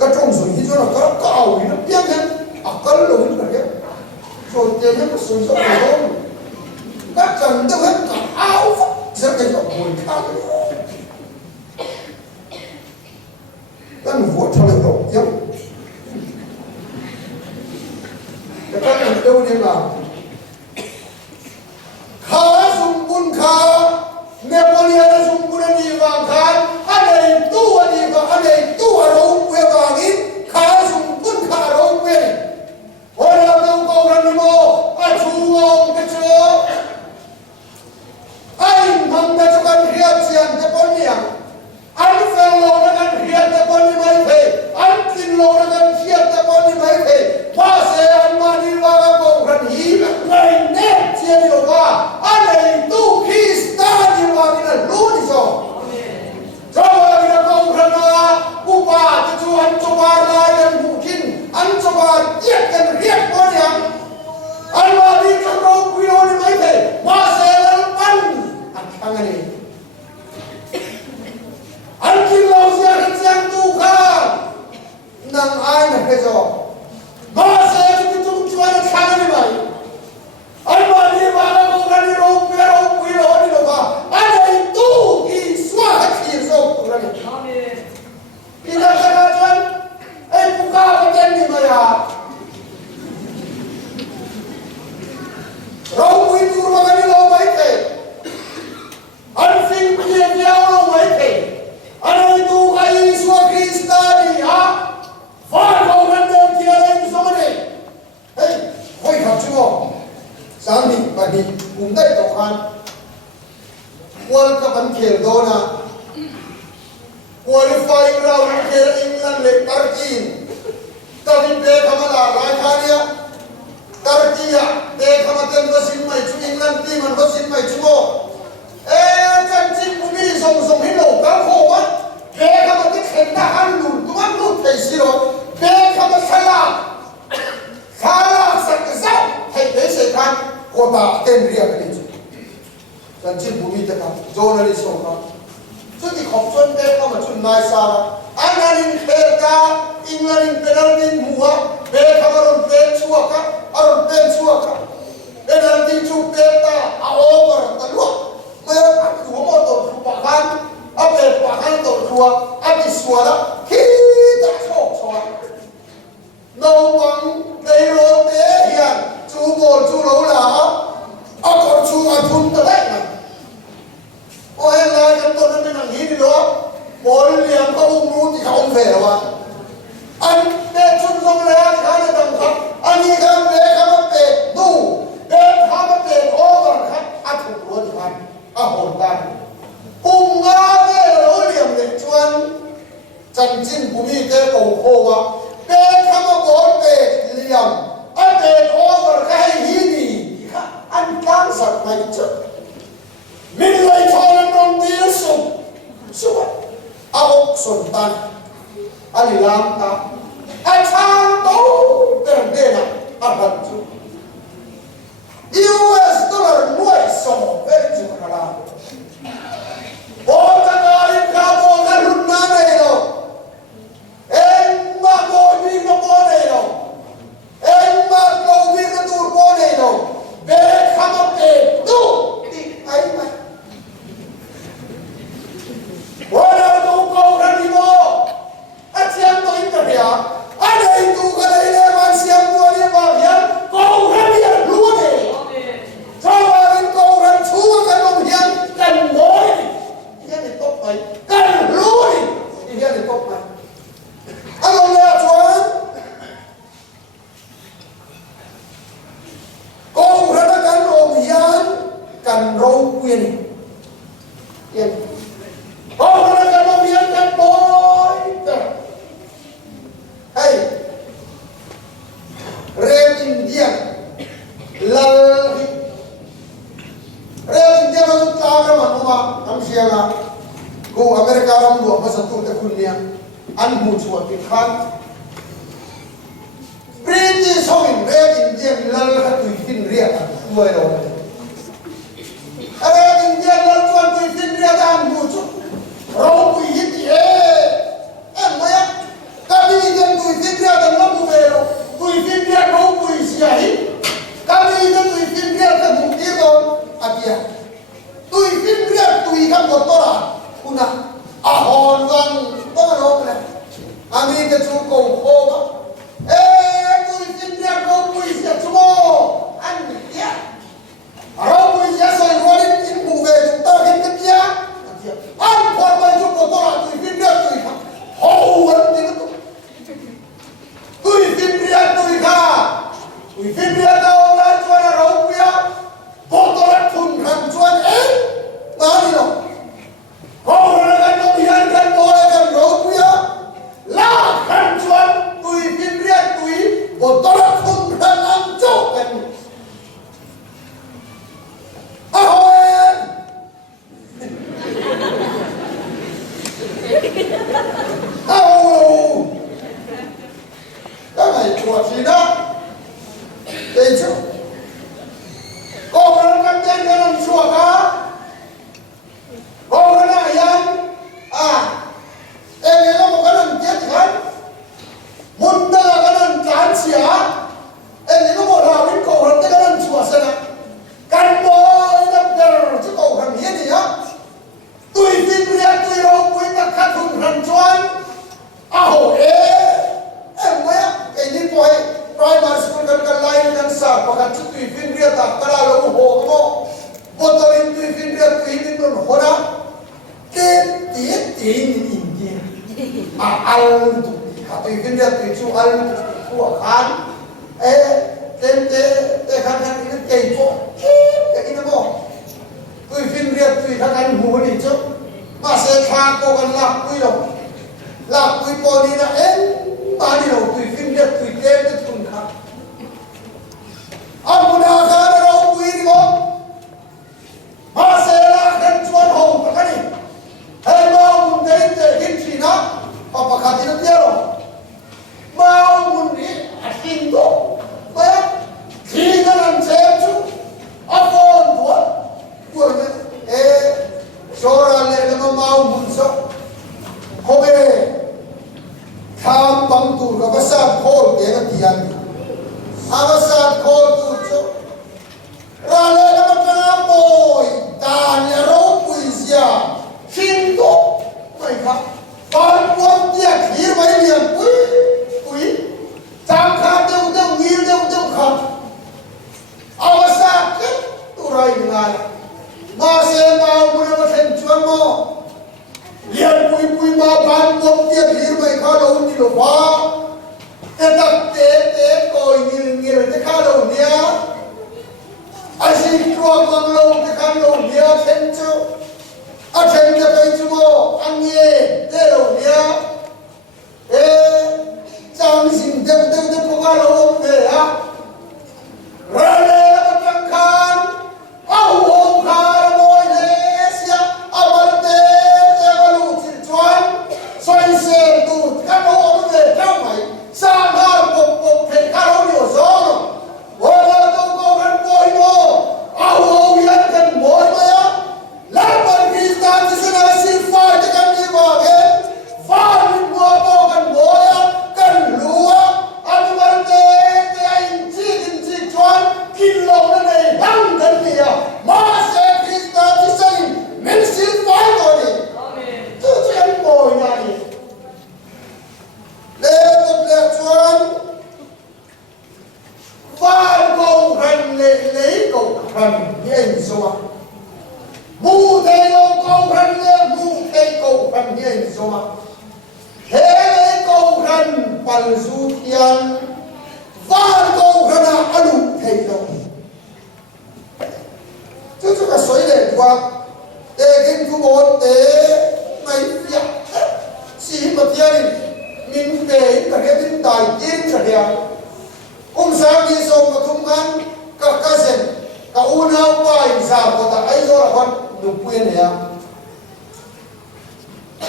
ka trong sung hi cho na ka ka au hi na pian hen akal lo hin ka ke so te ne ka sung so lo ka chang da hen ka au fa sa ka yo mo ka kan vo thale lo yam các bạn đâu đi mà khá zungbul khá Napoleon đã zungbul đi vàng khá anh ấy tu ở đâu quê vàng ít khá zungbul khá đâu quê hồi nào đâu câu ra đi mô anh chú ông cái chỗ anh thằng đã cho con hiệp chuyện cho con miệng anh phèn lô đã con hiệp cho con đi mấy thế anh tin lô đã con hiệp cho con đi mấy thế ba sẽ anh mà đi vào cầu gần hí ngày nét chia điều qua anh ấy tu khi ta đi vào đi là lú đi rồi cho vào đi là cầu gần à u bà cho chú anh cho bà lại gần phụ kinh anh cho bà giết gần riết con nhàng anh mà đi trong đâu quy đô đi mấy thế ba sẽ lên ăn thằng này anh kim lâu ra cái trang tu kha nang ai mà cái rồi ba sẽ chúng chuan khang ni mai anh mà đi vào đâu ra đi đâu về đâu quy đâu đi đâu cả anh ấy tu ki xóa khi rồi ra đi amen đi ra cái chuyện anh cũng cao cái tên gì mà ya đâu quy tu mà đi đâu mấy thế anh xin kia nhau đâu mấy thế anh ấy tu cái xóa Krista đi hả phải không anh đơn kia lên số này hey khôi học chú ngô sáng đi và đi cùng đây tổ khan World Cup ăn khều đó na qualifying round khều England le Turkey tadi be khamala lai khania Turkey ya be khamaten vasin mai chu England team an vasin mai chu ngô chan chin bumi song song hi lo ka kho wa be khamate khen na han lu tuan lu thei si lo be khamat sala sắc cái sao thay thế sẽ kan cô ta tên riêng cái gì chân chính bùi thế cả journalist không chứ thì học chuyên đề không mà chuyên này sao anh anh in cả England in penalty mua be không ở bên chua cả ở bên chua cả penalty chua be ta over ta luôn mà anh cứ một tổ bạc han ở bên bạc han tổ chua anh đi xua đó khi ta chọc nâu bằng đầy lô tế hiện chú bồn chú lấu là còn chú ăn thun ta đấy mà ôi là nang hi ni lo bol liam ka um ru ti ka um ve wa an be chun long le ka na dam kha ani ka be ka ma pe du be ka ma pe over kha a thu ro ti kan a hon dan nga ve lo liam le chuan chan chin bu mi ke ko ho wa be ka ma bol pe liam a pe over ka hi ni ka an kan sak mai chu min lai tholan ron ti su su ao son tan ali lam ta ai chang to der de na a ban chu US dollar nuai so very chu ka la o ta na ri ka bo ka run na nei lo en ma bo bi no bo nei lo en ma ko bi no tur bo nei lo be kham pe tu ti ai ma wala tu ko ra ni mo a chiam to in ka ya a nei tu ka nei le ma siam tu ni ba ya ko ra ni lu ne cho wa in ko ra chu ka no hian kan moi ya ni to pai kan lu ni ya ni to pai a lo le chuan ko ra na kan om hian kan ro quên yên oh ra ka no hian kan boy ta hey rem india lal rem india ma tu ta ga ma ma am sianga go america ram do ma sa tu ta kunnia an mu chu ti khan british home rem india lal ka tu tin ria ka tuai ro rem india lal tu tin ria ta an mu chu rau kui hit ye maya kami idan kui fitria dan lamu vero kui fitria rau kui siahi kami idan kui fitria ka bukti don atia kui fitria kui ka motora una ahon wang bangalo na ami ke chu ko hoba kui fitria rau kui sia chumo an ya rau kui sia so rolin in bu ve ta hin ke tia an por ba chu ko to tu fin dia tu ka ho wan ti tu fin dia tu ka fin dia ta la chuan ro pia ko to la thun ran chuan ma ni lo ho ra kan no hian kan bo kan ro pia la kan chuan fin dia tu ko to la thun ran am cho kan ahoen oh cái này chuột gì đó đây chứ cô nó cắt tên cái làm chuột á cô nó lại ăn em ấy có một cái lần chết khác muốn ta là cái lần chán xỉa em ấy có một hào đến cổ lần cái lần chuột xem nào căn bôi đâm đờ chứ cổ thằng hiết gì á tôi tin riêng tôi đâu quý ta khát hùng rằn choan ao em mấy cái đi coi primary school kan line kan sa pakat tôi tin riêng ta kala lo ho mo botorin tôi tin riêng tôi tin non hora ke ti ni india al tu ka tôi tin riêng tôi chu al tu khan te khan ni ke ko ke ina mo tôi phim riêng tôi thằng anh hú đi chứ mà sẽ pha cô còn lạc quý bò đi là em mà đi đâu tôi phim riêng tôi kêu cái thùng khác anh muốn nào ra đâu quý đi không mà sẽ là cái chuan hồng cái này hay mau muốn đến để kiếm gì nó mà khát thì nó tiêu rồi mau muốn đi xin đó mà khi nó làm xem chứ anh còn buồn buồn sora le no mau bunso hobe tham bang tu ka basa khol te na tian abasa khol tu cho ra le na ka boy ta nya ro puisia hin to mai ka pan pon tia khir mai lian pui chang kha deu ngil deu kha abasa ke tu rai ngai ma se mau mun ma then chuan mo đi lục hoa cái tập tế coi như cái khá đầu nia anh xin qua con lâu cái khá đầu nia thêm chứ anh thêm cho cái chú mô anh nghe tế đầu nia ê chẳng xin thêm có khá lâu về á ra đây là trăng khan áo hồng khan môi lê xia amal tế và lũ chịu choán xoay xe tụ các hộ về theo mày sang hàng bộc thể các hộ điều gió rồi là tôi có gần bồi mô áo hồng yên gần bồi mày á làm bằng khi ta chỉ sẽ xin phải cho cần đi vào hết phải đi mua bò gần bồi á cần lúa anh vẫn tế anh chỉ choán kinh lâu nó này hăng gần đi à mà sẽ khi ta chỉ sẽ mình xin phải rồi đi tôi chỉ anh bồi nhà đi lê tập lệ choán và cầu hành lấy cầu hành như anh xóa mù thầy lâu cầu hành như mù thầy cầu hành như anh xóa thế lấy cầu hành bằng du thiên và cầu hành là anh thầy lâu chứ chúng ta xoay để qua để kinh khu bốn để mấy việc chỉ một thiên mình về cả cái tin tài tiên cả nhà sáng đi xong mà thung ăn các cái gì cả u nào bài giả của ta ấy rồi là con đục quyền này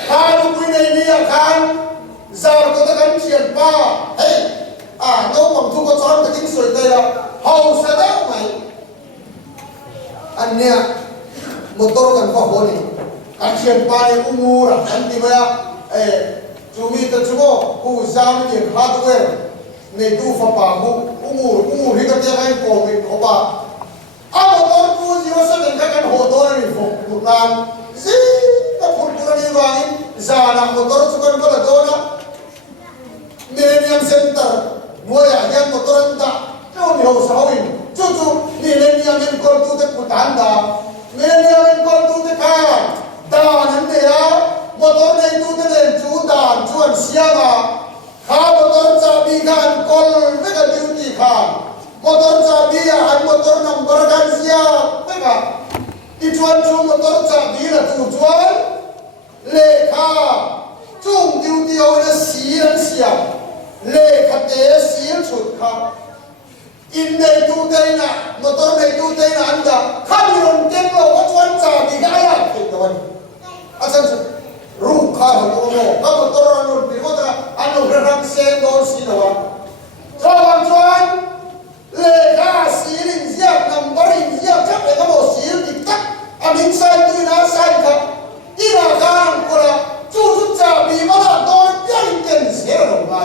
à đục quyền này đi à khan giả của ta gắn chuyện ba hey đâu bằng thu có chọn ta kinh sợi tây là hầu sẽ đéo mày anh nè một tô cần có hồn này gắn chuyện ba này cũng ngu là anh tìm ra chú mi ta chú mô cụ giam thì hardware này tu pháp bà cụ ung hi cái tiếng anh cổ mình có bà một con tu gì mà sao đến cái hồ tô này phục một làm gì ta phục vụ đi vào già làm một con chú con có là tôi đó Millennium Center mua nhà dân một con ta cho nhiều sáu hình chú Millennium in con tu tới cụ tán ta Millennium in con tu tới khai ta nắn để á motor này tu tới lên chú đàn chú ăn xia mà khá motor chabi kan call với cả duty khan motor chabi anh motor number kan xia với cả đi chuan chú motor chabi là tu chuan lệ kha chung duty ở đây xí anh xia lệ khát tế xí chuột kha in này tu đây nè motor này tu đây nè anh đã khá nhiều tiền vào có chuan chabi cái ai thì đó anh xem ru kha hồ no ka motor anu pikota anu rang sen do si lawa chawan chuan le ga si rin zia number rin zia chak le ka mo si dik tak amin sai tu na sai ka ina kan kola chu cha bi ma da do yang ten se ro ma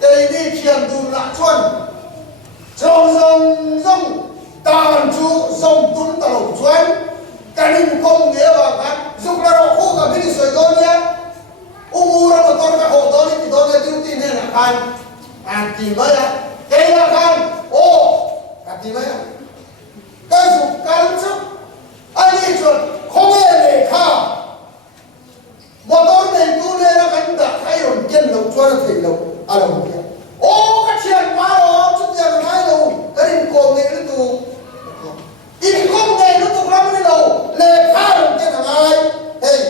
dei ni khian du la chuan chong zong dan chu zong tum ta lo chuan kanin công nghĩa và các dục là đồ khu cả cái sợi đôi nhé u ra một con các hộ đôi thì đôi là tiêu tin này là ăn tìm mới á cái là khan ô cả tìm mới á cái dục cái sức anh đi chuẩn không nghe để kha một đôi này tu này là cái đã thay đổi chân lồng cho nó thành lồng à lồng kia ô cái chuyện quá đó chút tiền hai lồng cái đình cồn này nó tu in không này nó tụt lắm đi đâu lệ kha được cái thằng ai hey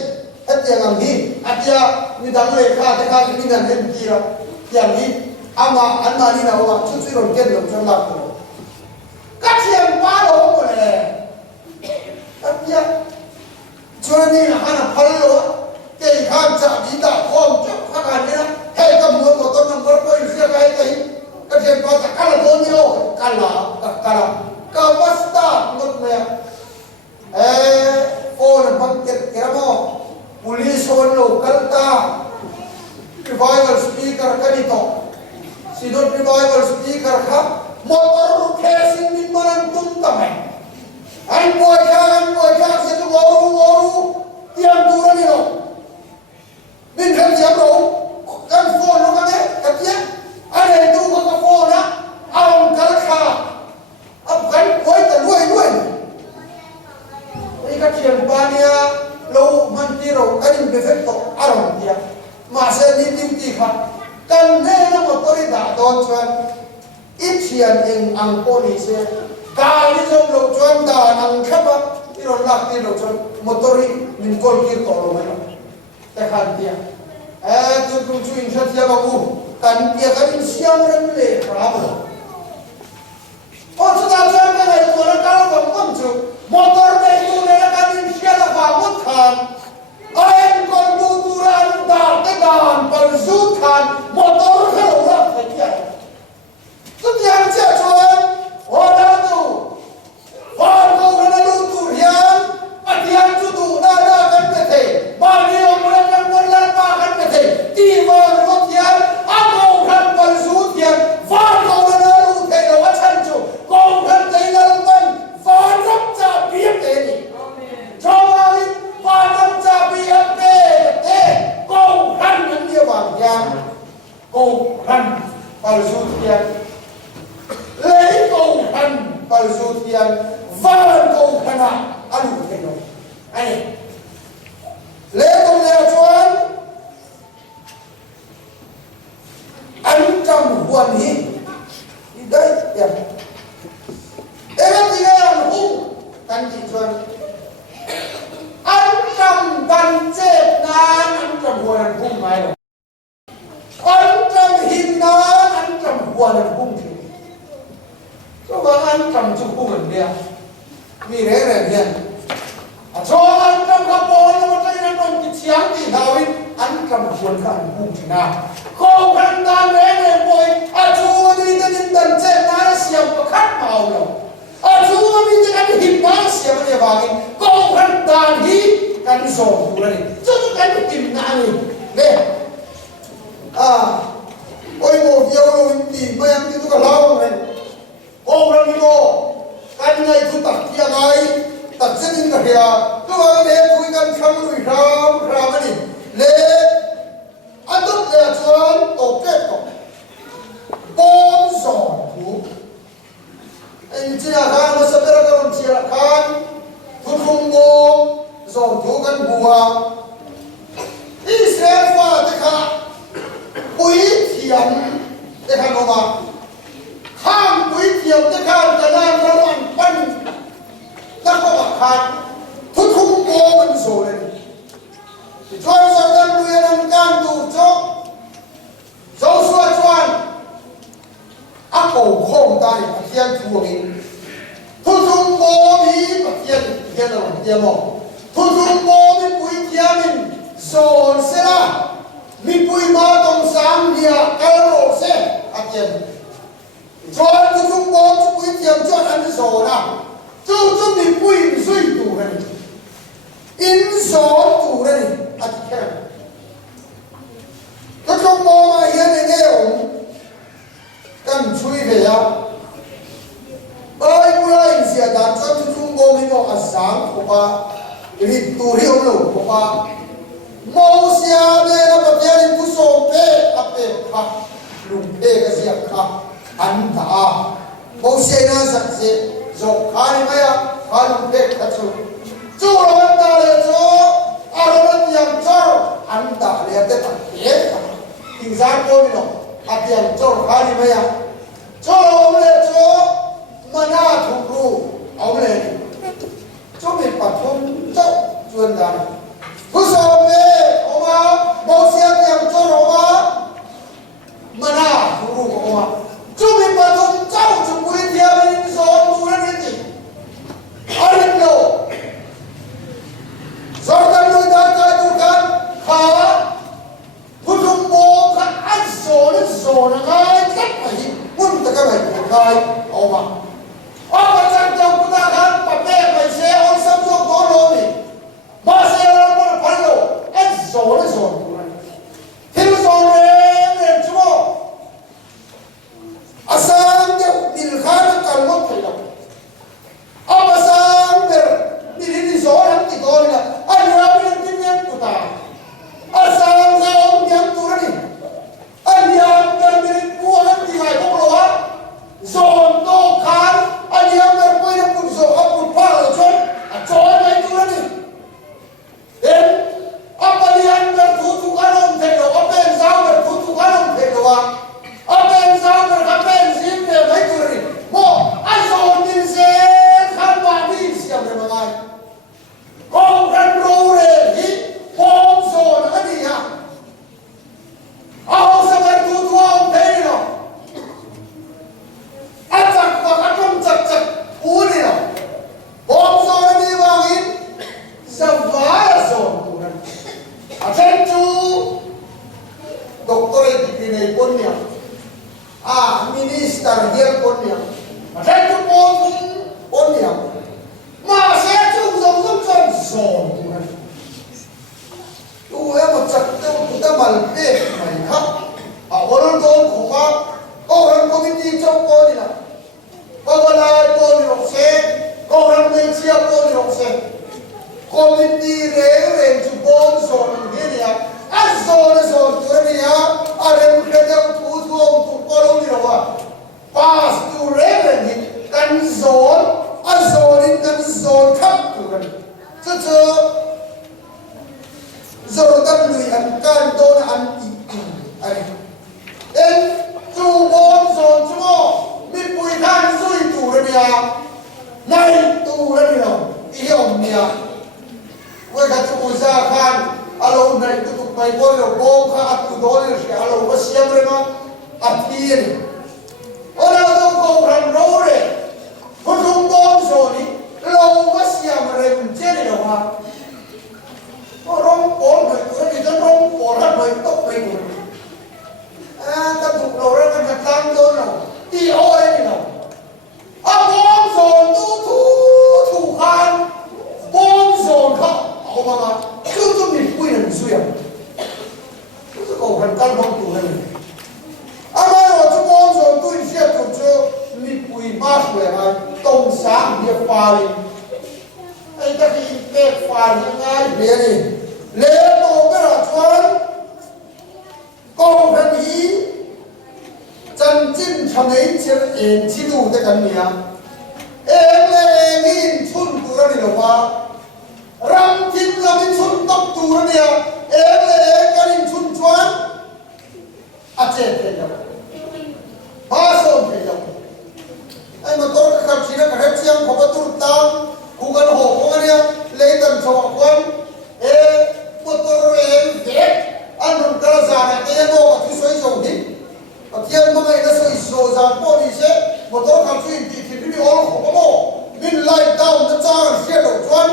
hết tiền làm gì kia mình đang lệ kha thì kha mình đang lên kia tiền gì ama anh mà đi nào mà chút chút rồi kết được cho làm các tiền quá đâu mà này kia cho nên là anh phải lo cái kha chả đi đã không chút khác anh nữa hey cái muốn một con number coi riêng cái tiền quá cả là bao nhiêu cả là kau basta ngot me phone bang keramo police on local ta revival speaker kanito sidot revival speaker kha motor khesin min manan tum tamai anh boy kha se tu ngoru tiang tu ni lo min kan jam ro kan phone lo kan ka tia ane tu ka phone na aron kal kha ấp gánh quay ta nuôi cái chuyện ba nia lâu man ti rồi cái đình perfecto aron dia mà sẽ đi tiêu tì khác cần nên là một tôi đã đón chuẩn ít tiền in ang poli sẽ cả đi trong lục chuẩn đã năng khắp á đi rồi lạc đi lục chuẩn một tôi mình coi kia tổ rồi mấyแต่ขันเตียจุดจุดจุดชัดเจนบอกกันเตียกันเสียงเรื่องเลยครับพอสุดท้ายจะไม่ได้ตัวนั้นก็ต้องมั่นจุดมอเตอร์ไซค์ตัวนั้นกันเสียแล้วฟังมุดขันไอ้คนดูตัวนั้นด่าแต่ด่านไปสู้ขันมอเตอร์เขาหลับไปเที่ยวสุดท้ายจะชวนโอ้ดาวดูฟังเขาคนนั้นดูตัวยังอันยังจุดดูน่ากันไปเถอะบ้านนี้เราไม่ได้คนละบ้านกันไปเถอะที่บ้านเขาเที่ยวอาเขาขันไปสู้เที่ยวฟังเขาคนนั้นดูเถอะว่าฉันจูกองขันใจเราเป็นฟังรับจ่าเบียดเองชาวบ้านฟังรับจ่าเบียดเองกองขันนั่นเดียวบางอย่างกองขันไปสู้เที่ยวเลยกองขันไปสู้เที่ยวฟังกองขันอันนี้เองไอ้เลี้ยงเลี้ยงชวนอันจำวันนี้ได้ยังที่เราหูกันจีชวนอันจำกันเจ็บนานอันจำวันพุ่งไหมอันจำหินนานอันจำวันพุ่งถึงก็ว่าอันจำจุกพุ่งเหมือนเดียวมีเรื่องเนี่ยชอบอันจำขบวนแล้วมันจะยังต้องติดเสียงที่ดาวิดอันจำควรกันพุ่งถึงนะคงพันดานเรื่องเลยบ่อยอาชูนี่จะดินดันเจ็บนาเสียงประคับเมาแล้วอาชูนี่จะกันหิบนาเสียงมันจะบากินคงพันดานฮีกันส่งตัวนี่จะกันหิบนานี่เนี่ยโอ้ยโมเดียวเราดีไม่ยังที่ตัวเราเลยคงพันนี่โมกันไงทุตักยังไงตัดเส้นอินกับเฮียตัวเล็กคุยกันคำลุยครามนี่เล็กอันนั้นเล็กชวนตกเก็บตกบอลสอนถูกไอ้เจ้าข้ามาสับเปลือกกันเชียร์ข้างทุกคนโง่สอนถูกกันบัวอิสราเอลฟ้าเด็กข้าปุยเทียมเด็กข้าโนมาข้ามปุยเทียมเด็กข้าจะนั่งระหว่างปั้นแล้วก็บักขาดทุกคนโง่มันโซ่เลยชวนสักการเรียนการดูโจ๊กโซ่สวดชวนอาโกคงได้ปะเทียนทัวรินทุกคนโง่มีปะเทียนเราเทียนมองทุกคนโง่มีปุยเทียมินโซ่เสียมีปุยมาตรงสามเดียกระโดดเสียอาเทียนชวนทุกคนโง่ปุยเทียมชวนอันโซ่นะ就你不应水度人，因所度人啊！看，那种妈妈现在那种，跟吹的呀，来不来一些，但这中国民众啊，上不吧，你都有路不吧？冇下面那个别人不说别啊别卡，弄别个些卡，安打，冇些那啥些。जो खाने में या खाने में कच्चू जो रवंदा ले जो आरवंद yang jor anda lihat itu ya insan pun no apa yang jor खाने में या जो ले जो mana thuru ông le जो bị bắt thun जो chuan dan husom le oma mau siap yang jor oma mana thuru oma जो bị bắt thun जो जो buổi dia bên zon Arlo, Jordan lu data tukan khawa, putum bo kan azon ngai kat mai, pun tak mai kai, oma. Apa cakap kita kan pakai mai se on samsung dolo ni, masih orang pun perlu azon tukan. Hidup zon ni cuma asam dia dilkhan kalmot tidak. Apa sambil ini seorang di kolnya, ada yang punya putar, asal seorang yang turun ini, ada yang termilik buah di lain pulau, zonto chặt đâu cũng ta mal bê mày khắp 오늘 돈 고마 오늘 코미티 좀 보니라 오늘 보니록세 오늘 매치야 보니록세 코미티 레레 주본 소리냐 아소르소 소리냐 아렘 그냥 부두엄 두꺼롱이라와 파스투 레레니 간존 아소린 간존 탑두간 저저 저러다 누이 안 깐돈 안 이기 아니 엔 주본 손주모 밑부이 간 수이 두르냐 나이 두르냐 이게 없냐 왜 같이 보자 간 알로 나이 뚜뚝 마이 볼로 보카 아뚜 돌리시 알로 버시야브레마 아티에니 오라도 고브란 로레 보통 본 소리 로 버시야브레 문제리로와 rong bồn rồi có gì đó rong bồn hết rồi tóc bị buồn ta thuộc đầu ra cái tăng đơn nào đi ôi đi nào bom dồn thu khan bom dồn không mà cứ mình quy định suy à cứ cầu hành căn không tụ này mai rồi chúng bom dồn tôi sẽ tụ cho mình quy mát về mà tông sáng địa pha đi ai ta đi bê pha đi ngay về đi lễ tổ cái là chuẩn công phần ý chân chính thằng ấy chỉ là chỉ đủ để cái gì à em là mình chun tu ra đi đâu mà ram tim là mình chun tóc tu ra đi à em là cái mình chun chuẩn à chết thế nào ba số thế nào anh mà tôi cái chỉ là cái chiang không có tu tăng cũng cần hộ không anh em lấy tầm cho quan motorem vet anun kala zana te no ati soi zo ni atian ma ngai na soi zo za po ni se motor kham chin ti thi bi ol kho mo min light down the chang se do chuan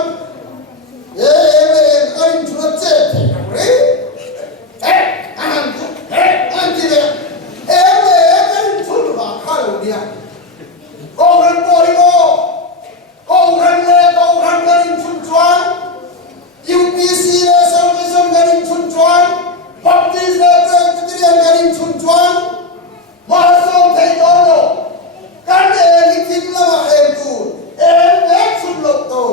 anh chu na che thi re an ti le anh chu ba kha lo ni a ko ran po ri mo ko ran le ko ran ga in chu chuan UPC le salvation garing chun chuan baptist le presbyterian garing chun chuan masom thei don lo kan e hitim lama em tu em vek chun lok to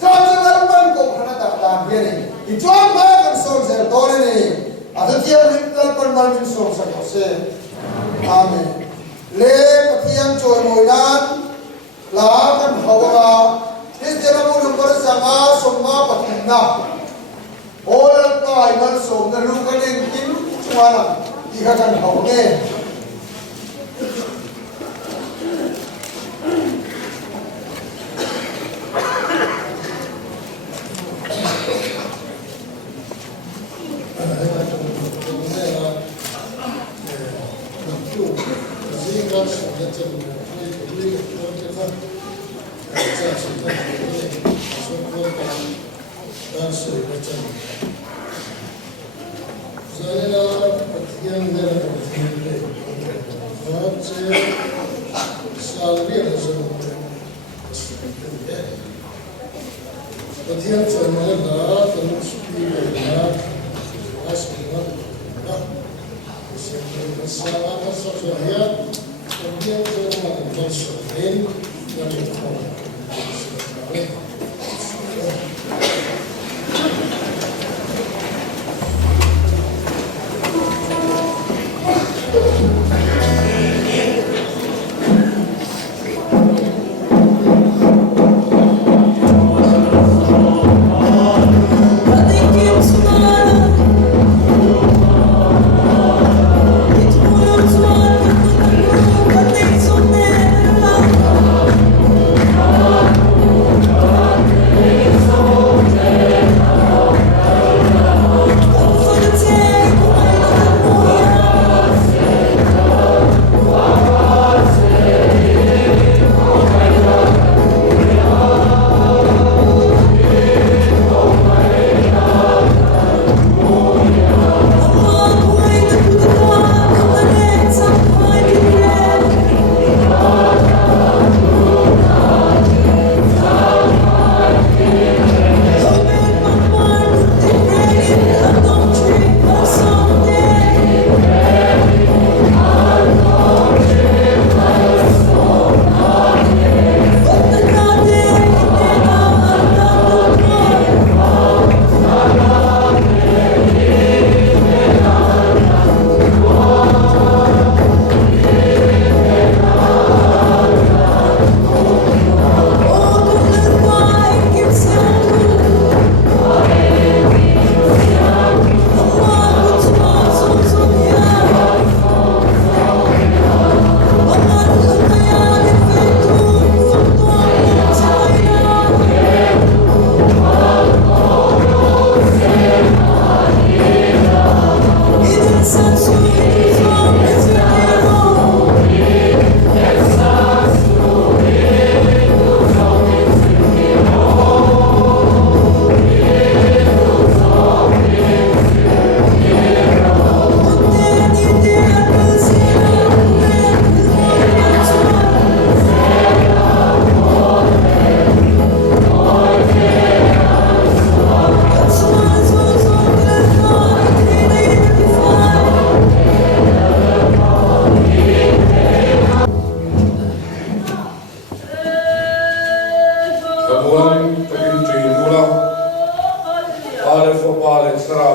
chon ban ko khana ta dan ye ni I chuan ma kan som zer don ni athiam lim tal pan mal min som sa ko se amen le pathiam choi moinan la kan hawa Christian mo number sanga somma patina oral ta iman som na lu kan in kim chuana iha kan hawne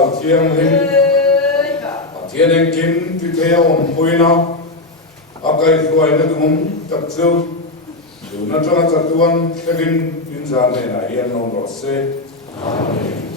Pal Thiang Lim Thiên Anh Kim Tuy Theo Om Puina Akai Thuai Na Tumum Tak Chu Tu Na Chana Chatuan Kevin Yunzan Nena Ian Nom Rose Amen